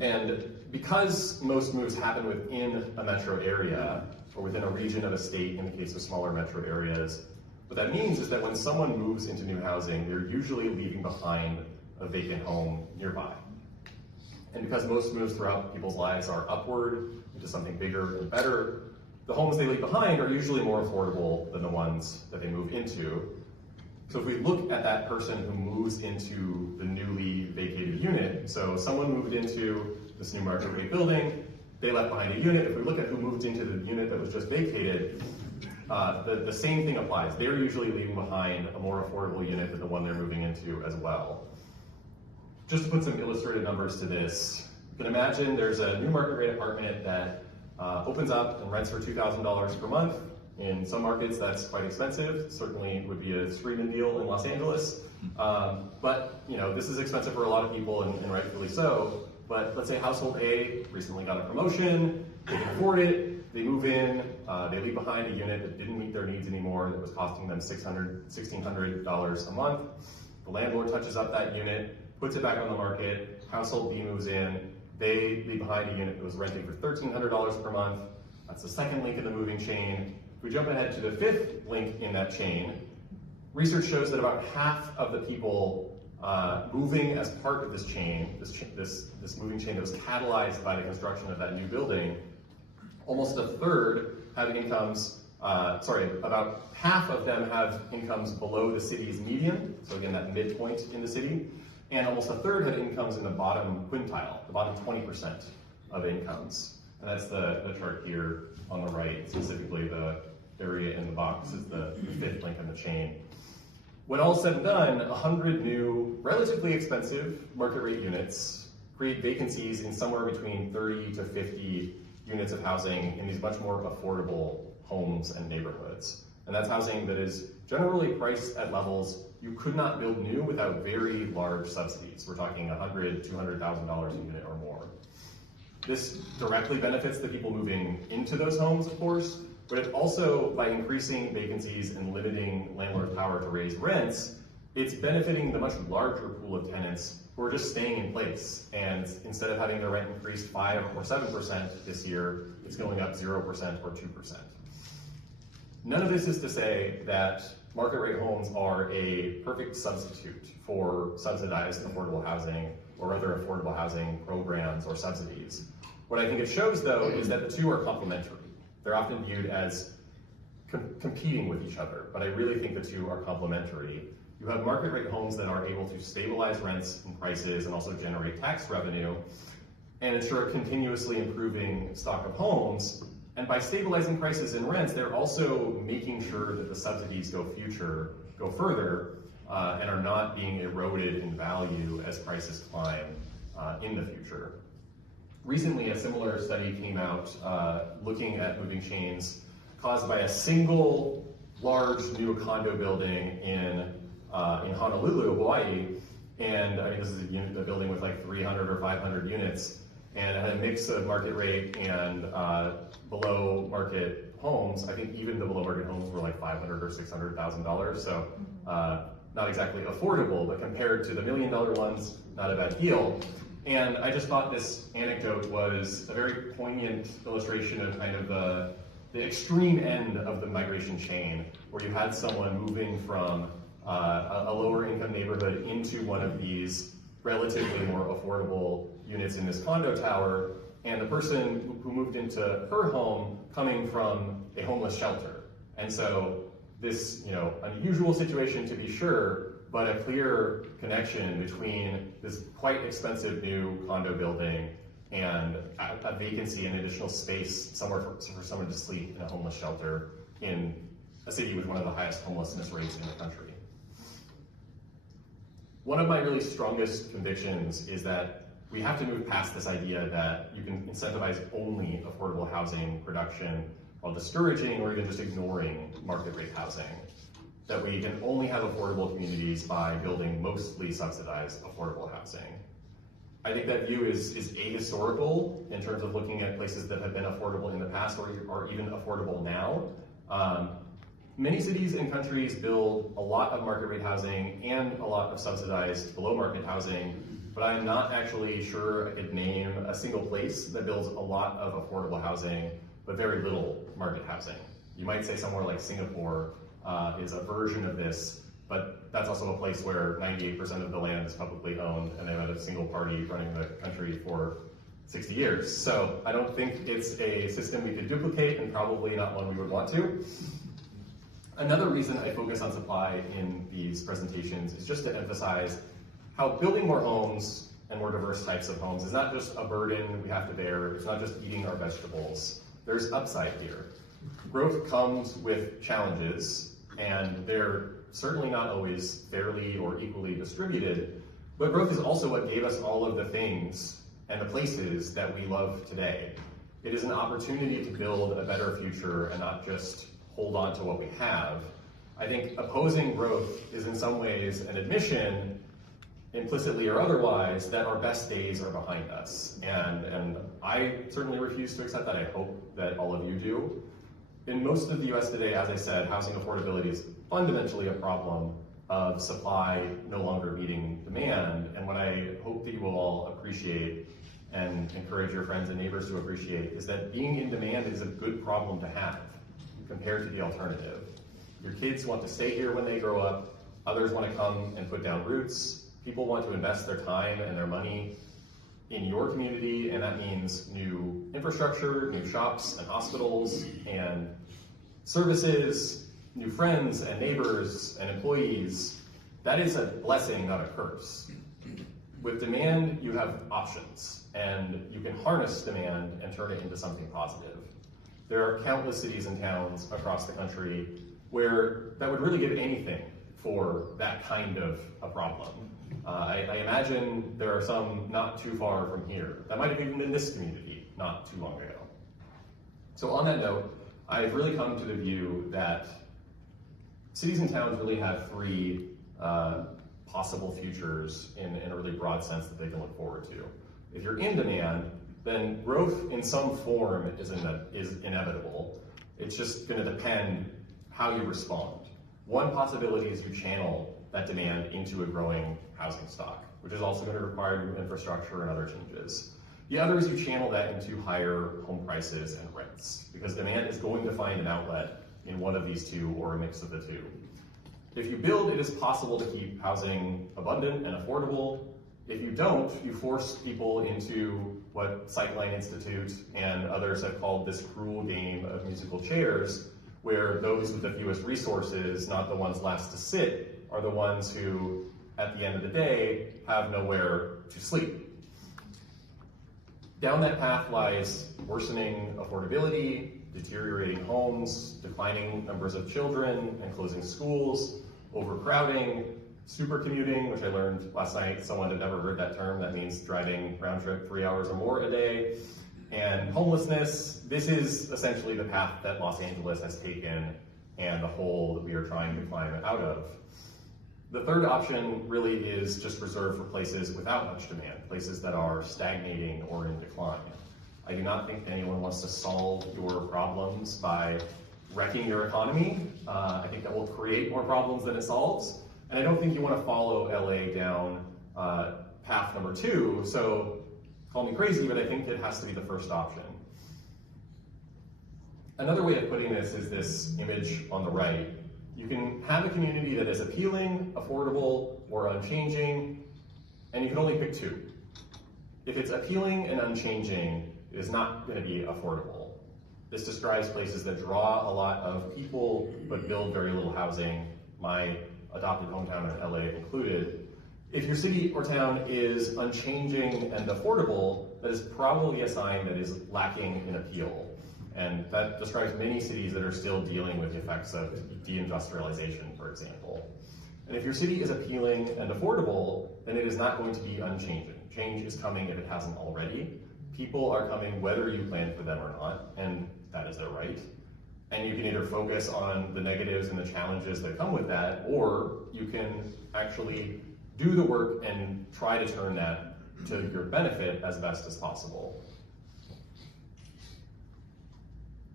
And because most moves happen within a metro area, or within a region of a state in the case of smaller metro areas, what that means is that when someone moves into new housing, they're usually leaving behind a vacant home nearby. And because most moves throughout people's lives are upward into something bigger and better, the homes they leave behind are usually more affordable than the ones that they move into. So if we look at that person who moves into the newly vacated unit, so someone moved into this new market rate building, they left behind a unit. If we look at who moved into the unit that was just vacated, the same thing applies. They're usually leaving behind a more affordable unit than the one they're moving into as well. Just to put some illustrated numbers to this, you can imagine there's a new market rate apartment that opens up and rents for $2,000 per month. In some markets, that's quite expensive. Certainly would be a screaming deal in Los Angeles. But this is expensive for a lot of people, and rightfully so. But let's say household A recently got a promotion, they can afford it, they move in, they leave behind a unit that didn't meet their needs anymore, that was costing them $1,600 a month. The landlord touches up that unit, puts it back on the market, household B moves in, they leave behind a unit that was renting for $1,300 per month. That's the second link in the moving chain. If we jump ahead to the fifth link in that chain, research shows that about half of the people moving as part of this chain, this moving chain that was catalyzed by the construction of that new building, almost a third have incomes, about half of them have incomes below the city's median, so again, that midpoint in the city, and almost a third have incomes in the bottom quintile, the bottom 20% of incomes. And that's the chart here on the right, specifically the area in the box is the fifth link in the chain. When all said and done, 100 new, relatively expensive market rate units create vacancies in somewhere between 30 to 50 units of housing in these much more affordable homes and neighborhoods. And that's housing that is generally priced at levels you could not build new without very large subsidies. We're talking $100,000, $200,000 a unit or more. This directly benefits the people moving into those homes, of course, but it also, by increasing vacancies and limiting landlord power to raise rents, it's benefiting the much larger pool of tenants who are just staying in place. And instead of having their rent increased 5 or 7% this year, it's going up 0% or 2%. None of this is to say that market rate homes are a perfect substitute for subsidized affordable housing or other affordable housing programs or subsidies. What I think it shows, though, is that the two are complementary. They're often viewed as competing with each other, but I really think the two are complementary. You have market rate homes that are able to stabilize rents and prices and also generate tax revenue and ensure a continuously improving stock of homes. And by stabilizing prices and rents, they're also making sure that the subsidies go further and are not being eroded in value as prices climb in the future. Recently, a similar study came out looking at moving chains caused by a single large new condo building in Honolulu, Hawaii. And I think this is a building with like 300 or 500 units. And it had a mix of market rate and below market homes. I think even the below market homes were like $500,000 or $600,000. So not exactly affordable, but compared to the $1 million ones, not a bad deal. And I just thought this anecdote was a very poignant illustration of kind of the extreme end of the migration chain, where you had someone moving from a lower income neighborhood into one of these relatively more affordable units in this condo tower, and the person who moved into her home coming from a homeless shelter. And so this, unusual situation to be sure, but a clear connection between this quite expensive new condo building and a vacancy and additional space somewhere for someone to sleep in a homeless shelter in a city with one of the highest homelessness rates in the country. One of my really strongest convictions is that we have to move past this idea that you can incentivize only affordable housing production while discouraging or even just ignoring market rate housing. That we can only have affordable communities by building mostly subsidized affordable housing. I think that view is ahistorical in terms of looking at places that have been affordable in the past or even affordable now. Many cities and countries build a lot of market rate housing and a lot of subsidized below market housing, but I'm not actually sure I could name a single place that builds a lot of affordable housing, but very little market housing. You might say somewhere like Singapore is a version of this, but that's also a place where 98% of the land is publicly owned and they've had a single party running the country for 60 years. So I don't think it's a system we could duplicate and probably not one we would want to. Another reason I focus on supply in these presentations is just to emphasize how building more homes and more diverse types of homes is not just a burden we have to bear, it's not just eating our vegetables. There's upside here. Growth comes with challenges, and they're certainly not always fairly or equally distributed, but growth is also what gave us all of the things and the places that we love today. It is an opportunity to build a better future and not just hold on to what we have. I think opposing growth is in some ways an admission, implicitly or otherwise, that our best days are behind us. And I certainly refuse to accept that. I hope that all of you do. In most of the US today, as I said, housing affordability is fundamentally a problem of supply no longer meeting demand. And what I hope that you will all appreciate and encourage your friends and neighbors to appreciate is that being in demand is a good problem to have compared to the alternative. Your kids want to stay here when they grow up, others want to come and put down roots, people want to invest their time and their money in your community, and that means new infrastructure, new shops and hospitals and services, new friends and neighbors and employees. That is a blessing, not a curse. With demand, you have options, and you can harness demand and turn it into something positive. There are countless cities and towns across the country where that would really give anything for that kind of a problem. I imagine there are some not too far from here that might have even been in this community not too long ago. So on that note, I've really come to the view that cities and towns really have three possible futures in a really broad sense that they can look forward to. If you're in demand, then growth in some form is inevitable. It's just going to depend how you respond. One possibility is you channel that demand into a growing housing stock, which is also going to require new infrastructure and other changes. The other is you channel that into higher home prices and rents, because demand is going to find an outlet in one of these two or a mix of the two. If you build, it is possible to keep housing abundant and affordable. If you don't, you force people into what Sightline Institute and others have called this cruel game of musical chairs, where those with the fewest resources, not the ones last to sit, are the ones who, at the end of the day, have nowhere to sleep. Down that path lies worsening affordability, deteriorating homes, declining numbers of children and closing schools, overcrowding, supercommuting, which I learned last night, someone had never heard that term. That means driving round trip 3 hours or more a day, and homelessness. This is essentially the path that Los Angeles has taken and the hole that we are trying to climb out of. The third option really is just reserved for places without much demand, places that are stagnating or in decline. I do not think anyone wants to solve your problems by wrecking your economy. I think that will create more problems than it solves. And I don't think you want to follow LA down path number 2. So call me crazy, but I think it has to be the first option. Another way of putting this is this image on the right. You can have a community that is appealing, affordable, or unchanging, and you can only pick 2. If it's appealing and unchanging, it is not going to be affordable. This describes places that draw a lot of people but build very little housing, my adopted hometown in LA included. If your city or town is unchanging and affordable, that is probably a sign that is lacking in appeal. And that describes many cities that are still dealing with the effects of deindustrialization, for example. And if your city is appealing and affordable, then it is not going to be unchanging. Change is coming if it hasn't already. People are coming whether you plan for them or not, and that is their right. And you can either focus on the negatives and the challenges that come with that, or you can actually do the work and try to turn that to your benefit as best as possible.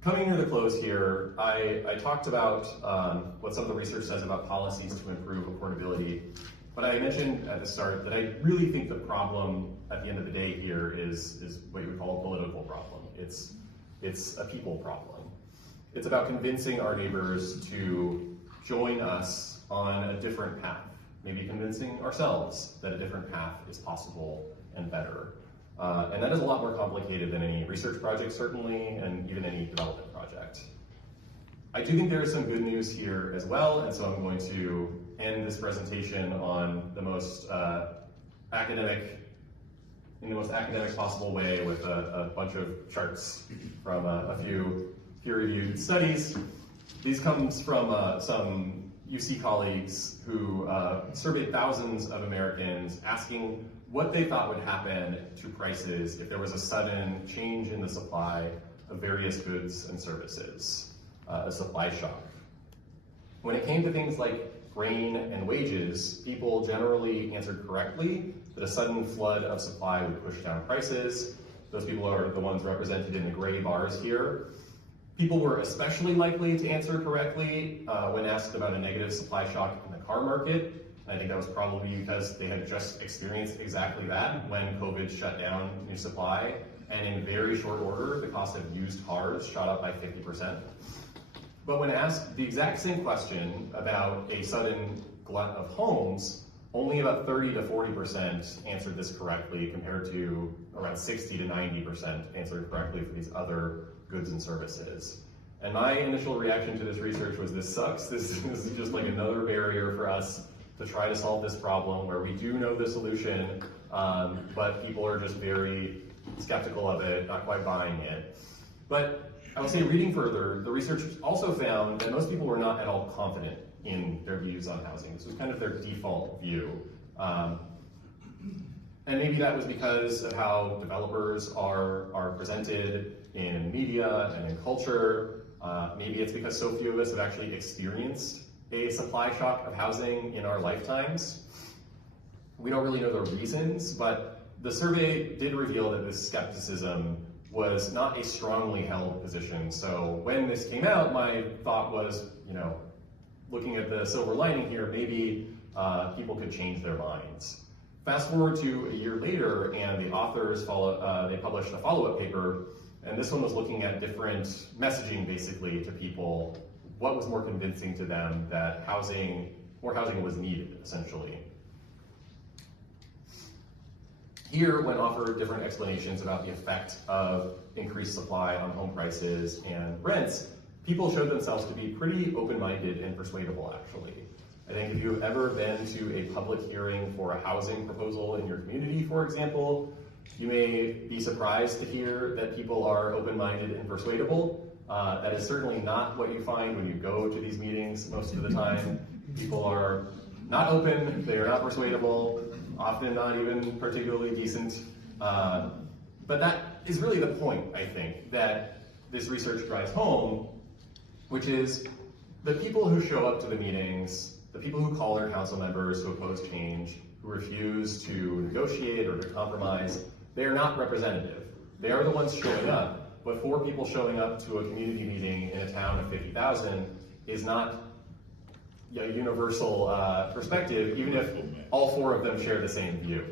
Coming near the close here, I talked about what some of the research says about policies to improve affordability, but I mentioned at the start that I really think the problem at the end of the day here is what you would call a political problem. It's a people problem. It's about convincing our neighbors to join us on a different path, maybe convincing ourselves that a different path is possible and better. And that is a lot more complicated than any research project, certainly, and even any development project. I do think there is some good news here as well, and so I'm going to end this presentation on the most academic possible way with a bunch of charts from a few peer-reviewed studies. These comes from some UC colleagues who surveyed thousands of Americans asking what they thought would happen to prices if there was a sudden change in the supply of various goods and services, a supply shock. When it came to things like grain and wages, people generally answered correctly that a sudden flood of supply would push down prices. Those people are the ones represented in the gray bars here. People were especially likely to answer correctly when asked about a negative supply shock in the car market. I think that was probably because they had just experienced exactly that when COVID shut down new supply, and in very short order, the cost of used cars shot up by 50%. But when asked the exact same question about a sudden glut of homes, only about 30 to 40% answered this correctly, compared to around 60 to 90% answered correctly for these other goods and services. And my initial reaction to this research was, this sucks. This is just like another barrier for us to try to solve this problem where we do know the solution, but people are just very skeptical of it, not quite buying it. But I would say, reading further, the research also found that most people were not at all confident in their views on housing. This was kind of their default view. And maybe that was because of how developers are presented in media and in culture. Maybe it's because so few of us have actually experienced a supply shock of housing in our lifetimes. We don't really know the reasons, but the survey did reveal that this skepticism was not a strongly held position. So when this came out, my thought was, looking at the silver lining here, maybe people could change their minds. Fast forward to a year later, and the authors they published a follow-up paper, and this one was looking at different messaging, basically, to people. What was more convincing to them that more housing was needed, essentially. Here, when offered different explanations about the effect of increased supply on home prices and rents, people showed themselves to be pretty open-minded and persuadable, actually. I think if you've ever been to a public hearing for a housing proposal in your community, for example, you may be surprised to hear that people are open-minded and persuadable. That is certainly not what you find when you go to these meetings most of the time. People are not open, they are not persuadable, often not even particularly decent. But that is really the point, I think, that this research drives home, which is the people who show up to the meetings, the people who call their council members who oppose change, who refuse to negotiate or to compromise, they are not representative. They are the ones showing up. But 4 people showing up to a community meeting in a town of 50,000 is not a universal perspective, even if all 4 of them share the same view.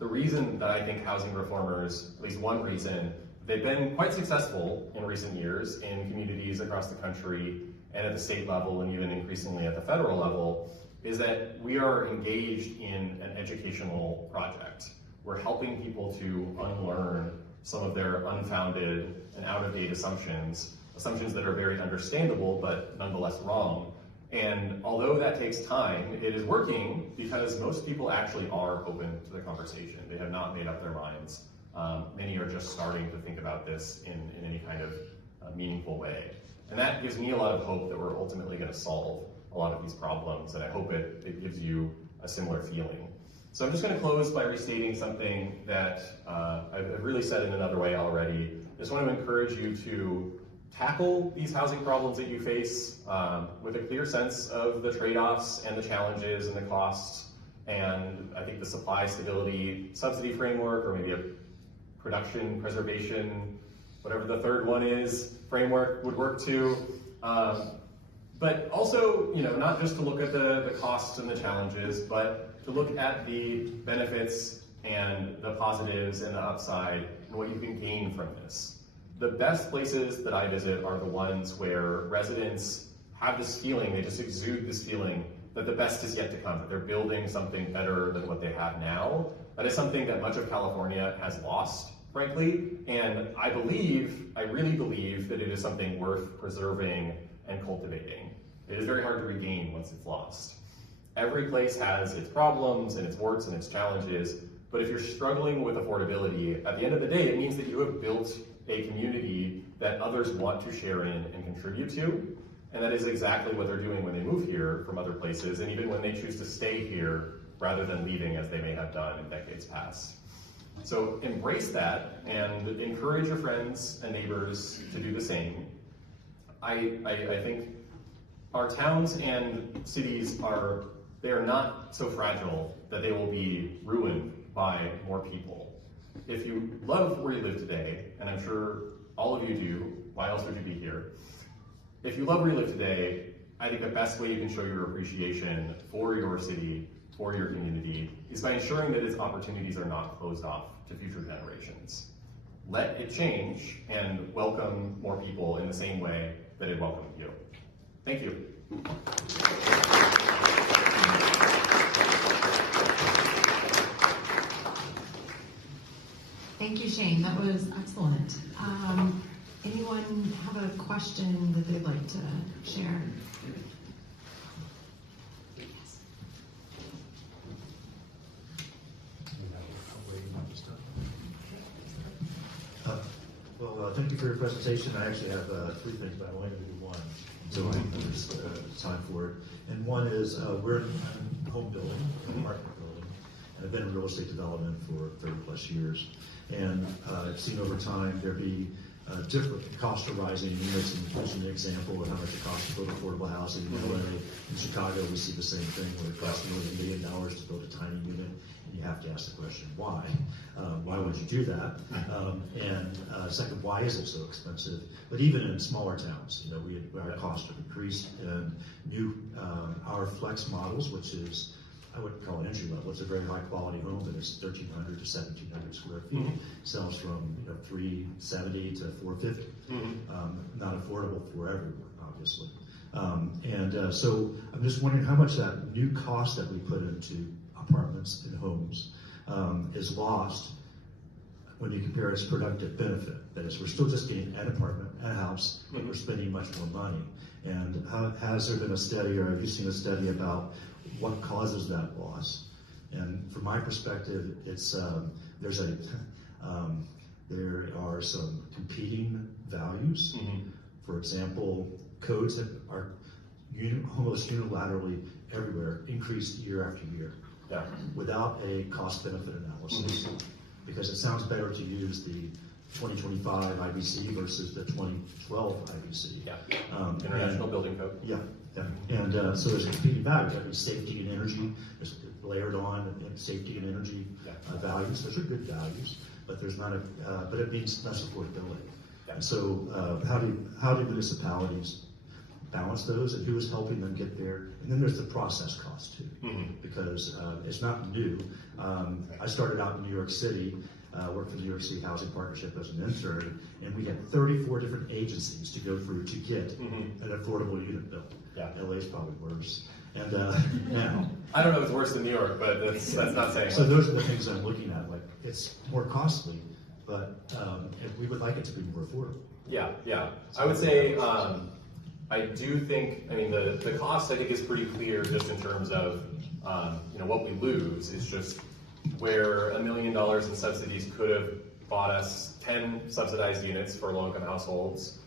The reason that I think housing reformers, at least one reason, they've been quite successful in recent years in communities across the country and at the state level and even increasingly at the federal level, is that we are engaged in an educational project. We're helping people to unlearn some of their unfounded and out-of-date assumptions that are very understandable but nonetheless wrong. And although that takes time, it is working because most people actually are open to the conversation. They have not made up their minds. Many are just starting to think about this in any kind of meaningful way. And that gives me a lot of hope that we're ultimately going to solve a lot of these problems, and I hope it gives you a similar feeling. So I'm just going to close by restating something that I've really said in another way already. I just want to encourage you to tackle these housing problems that you face with a clear sense of the trade-offs and the challenges and the costs. And I think the supply stability subsidy framework, or maybe a production preservation whatever the third one is, framework would work too. But also, not just to look at the costs and the challenges, but to look at the benefits and the positives and the upside and what you can gain from this. The best places that I visit are the ones where residents have this feeling, they just exude this feeling that the best is yet to come, that they're building something better than what they have now. That is something that much of California has lost, frankly, and I really believe that it is something worth preserving and cultivating. It is very hard to regain once it's lost. Every place has its problems and its warts and its challenges, but if you're struggling with affordability, at the end of the day, it means that you have built a community that others want to share in and contribute to, and that is exactly what they're doing when they move here from other places, and even when they choose to stay here rather than leaving as they may have done in decades past. So embrace that and encourage your friends and neighbors to do the same. I think our towns and cities they are not so fragile that they will be ruined by more people. If you love where you live today, and I'm sure all of you do, why else would you be here? If you love where you live today, I think the best way you can show your appreciation for your city, for your community, is by ensuring that its opportunities are not closed off to future generations. Let it change and welcome more people in the same way that it welcomed you. Thank you. Thank you, Shane. That was excellent. Anyone have a question that they'd like to share? Thank you for your presentation. I actually have 3 things, but I only going to do one until there's time for it. And one is we're in a home building, an apartment building, and I've been in real estate development for 30 plus years. And I've seen over time there be different costs arising. You mentioned an example of how much it costs to build affordable housing in LA. In Chicago, we see the same thing where it costs more than $1 million to build a tiny unit. And you have to ask the question, why? Why would you do that? And second, why is it so expensive? But even in smaller towns, our costs have increased, and our flex models, which is, I wouldn't call it entry level. It's a very high quality home, but it's 1,300 to 1,700 square feet. Sells from $370 to $450. Not affordable for everyone, obviously. So I'm just wondering how much that new cost that we put into apartments and homes is lost when you compare its productive benefit. That is, we're still just getting an apartment, a house, but we're spending much more money. And has there been a study, or have you seen a study about what causes that loss? And from my perspective, it's there are some competing values. For example, codes that are almost unilaterally everywhere increase year after year without a cost-benefit analysis. Because it sounds better to use the 2025 IBC versus the 2012 IBC. International Building Code. And so there's a competing value. That means safety and energy. There's layered on and safety and energy values. Those are good values, but there's not but it means less affordability. And so how do municipalities balance those, and who is helping them get there? And then there's the process cost too, because it's not new. I started out in New York City, worked for the New York City Housing Partnership as an intern, and we had 34 different agencies to go through to get an affordable unit built. LA is probably worse. And now, I don't know if it's worse than New York, but that's not saying. So those are the things I'm looking at. Like, it's more costly, but we would like it to be more affordable. I would say I do think, the cost I think is pretty clear just in terms of what we lose is just where $1 million in subsidies could have bought us 10 subsidized units for low-income households,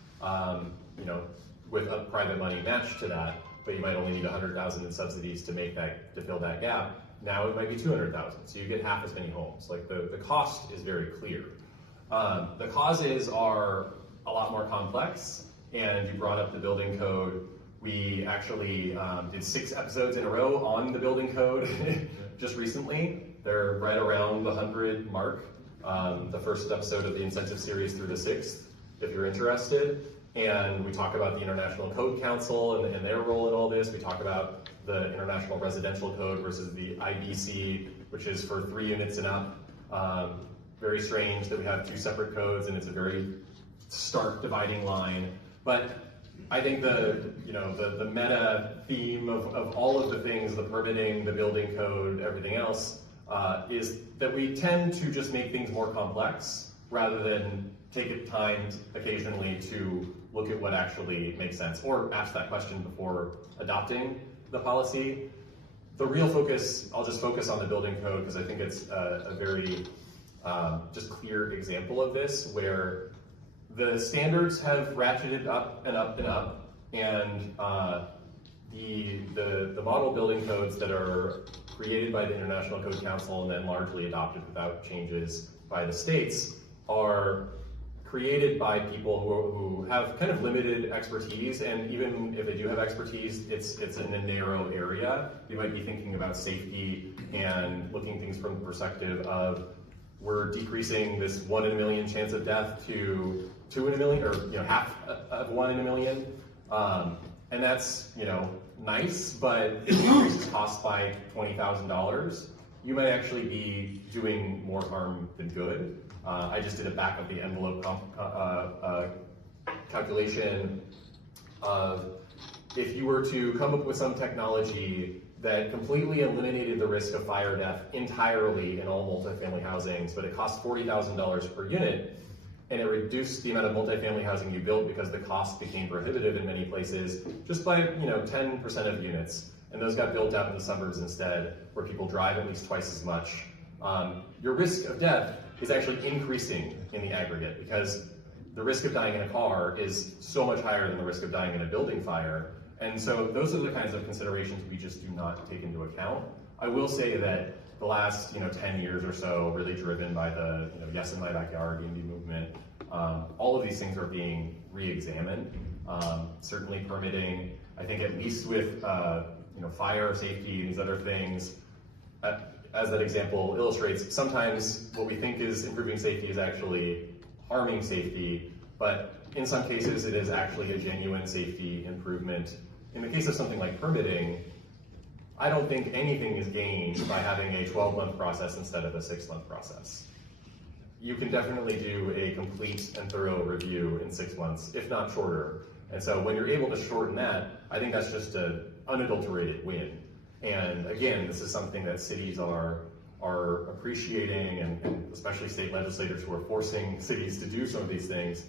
with a private money matched to that, but you might only need 100,000 in subsidies to fill that gap. Now it might be 200,000, so you get half as many homes. Like the cost is very clear. The causes are a lot more complex, and you brought up the building code. We actually did 6 episodes in a row on the building code just recently. They're right around the 100 mark. The first episode of the incentive series through the 6th. if you're interested. And we talk about the International Code Council and their role in all this. We talk about the International Residential Code versus the IBC, which is for 3 units and up. Very strange that we have 2 separate codes, and it's a very stark dividing line. But I think the meta theme of all of the things, the permitting, the building code, everything else, is that we tend to just make things more complex rather than take time occasionally to look at what actually makes sense, or ask that question before adopting the policy. The real focus, I'll just focus on the building code because I think it's a very just clear example of this, where the standards have ratcheted up and up and up, and the model building codes that are created by the International Code Council and then largely adopted without changes by the states are created by people who have kind of limited expertise, and even if they do have expertise, it's in a narrow area. They might be thinking about safety and looking at things from the perspective of, we're decreasing this 1 in a million chance of death to 2 in a million, or half of 1 in a million. And that's nice, but if it increases cost by $20,000, you might actually be doing more harm than good. I just did a back of the envelope calculation of, if you were to come up with some technology that completely eliminated the risk of fire death entirely in all multifamily housings, but it cost $40,000 per unit, and it reduced the amount of multifamily housing you built because the cost became prohibitive in many places, just by 10% of units, and those got built out in the suburbs instead, where people drive at least twice as much. Your risk of death is actually increasing in the aggregate, because the risk of dying in a car is so much higher than the risk of dying in a building fire. And so those are the kinds of considerations we just do not take into account. I will say that the last 10 years or so, really driven by the Yes in My Backyard EMB movement, all of these things are being re-examined. Certainly permitting, I think at least with fire safety and these other things, as that example illustrates, sometimes what we think is improving safety is actually harming safety, but in some cases it is actually a genuine safety improvement. In the case of something like permitting, I don't think anything is gained by having a 12-month process instead of a 6-month process. You can definitely do a complete and thorough review in 6 months, if not shorter. And so when you're able to shorten that, I think that's just an unadulterated win. And again, this is something that cities are appreciating, and especially state legislators who are forcing cities to do some of these things.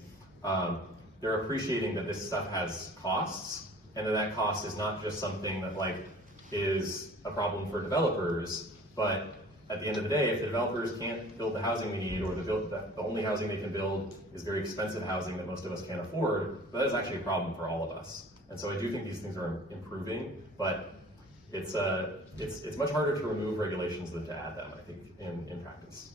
They're appreciating that this stuff has costs, and that cost is not just something that is a problem for developers, but at the end of the day, if the developers can't build the housing they need, or the only housing they can build is very expensive housing that most of us can't afford, that is actually a problem for all of us. And so I do think these things are improving, but it's much harder to remove regulations than to add them, I think, in practice.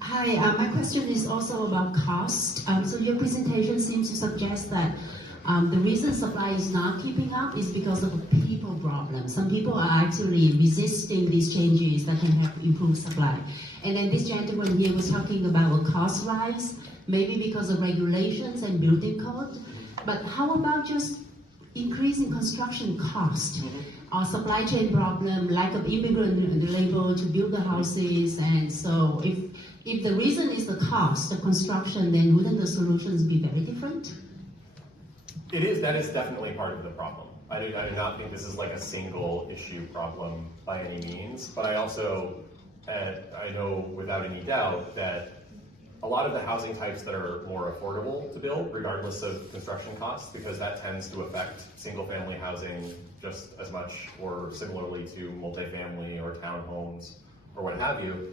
Hi, my question is also about cost. So your presentation seems to suggest that the reason supply is not keeping up is because of a people problem. Some people are actually resisting these changes that can help improve supply. And then this gentleman here was talking about a cost rise, maybe because of regulations and building code. But how about just increasing construction cost? Our supply chain problem, lack of immigrant labor to build the houses, and so if the reason is the cost of construction, then wouldn't the solutions be very different? That is definitely part of the problem. I do not think this is like a single issue problem by any means, but I also, I know without any doubt that a lot of the housing types that are more affordable to build, regardless of construction costs, because that tends to affect single family housing just as much or similarly to multifamily or townhomes or what have you.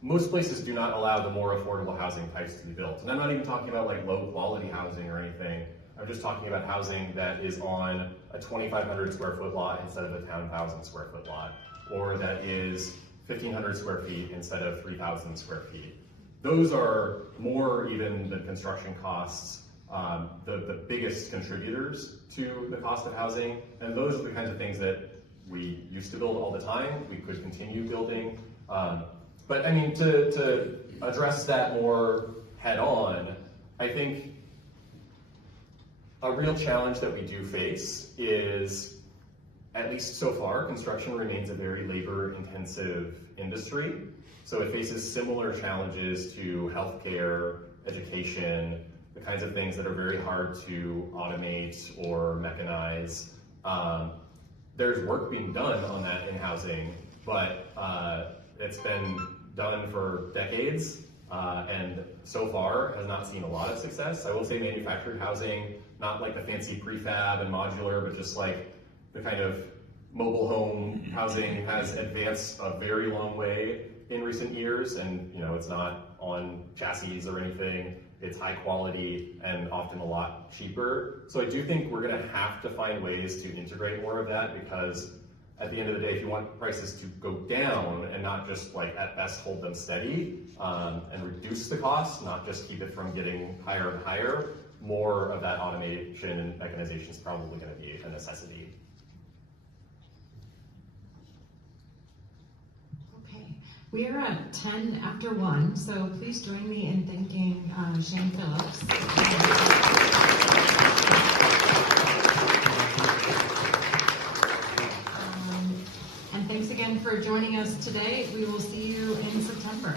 Most places do not allow the more affordable housing types to be built. And I'm not even talking about low quality housing or anything. I'm just talking about housing that is on a 2,500 square foot lot instead of a 10,000 square foot lot, or that is 1,500 square feet instead of 3,000 square feet. Those are more even than construction costs, the biggest contributors to the cost of housing, and those are the kinds of things that we used to build all the time. We could continue building. But I mean, to address that more head on, I think a real challenge that we do face is, at least so far, construction remains a very labor-intensive industry. So it faces similar challenges to healthcare, education, the kinds of things that are very hard to automate or mechanize. There's work being done on that in housing, but it's been done for decades, and so far has not seen a lot of success. I will say manufactured housing, not like the fancy prefab and modular, but just like the kind of mobile home housing has advanced a very long way in recent years, and it's not on chassis or anything. It's high quality and often a lot cheaper. So I do think we're gonna have to find ways to integrate more of that, because at the end of the day, if you want prices to go down and not just like at best hold them steady and reduce the cost, not just keep it from getting higher and higher, more of that automation and mechanization is probably gonna be a necessity. We are at 10 after 1, so please join me in thanking Shane Phillips. And thanks again for joining us today. We will see you in September.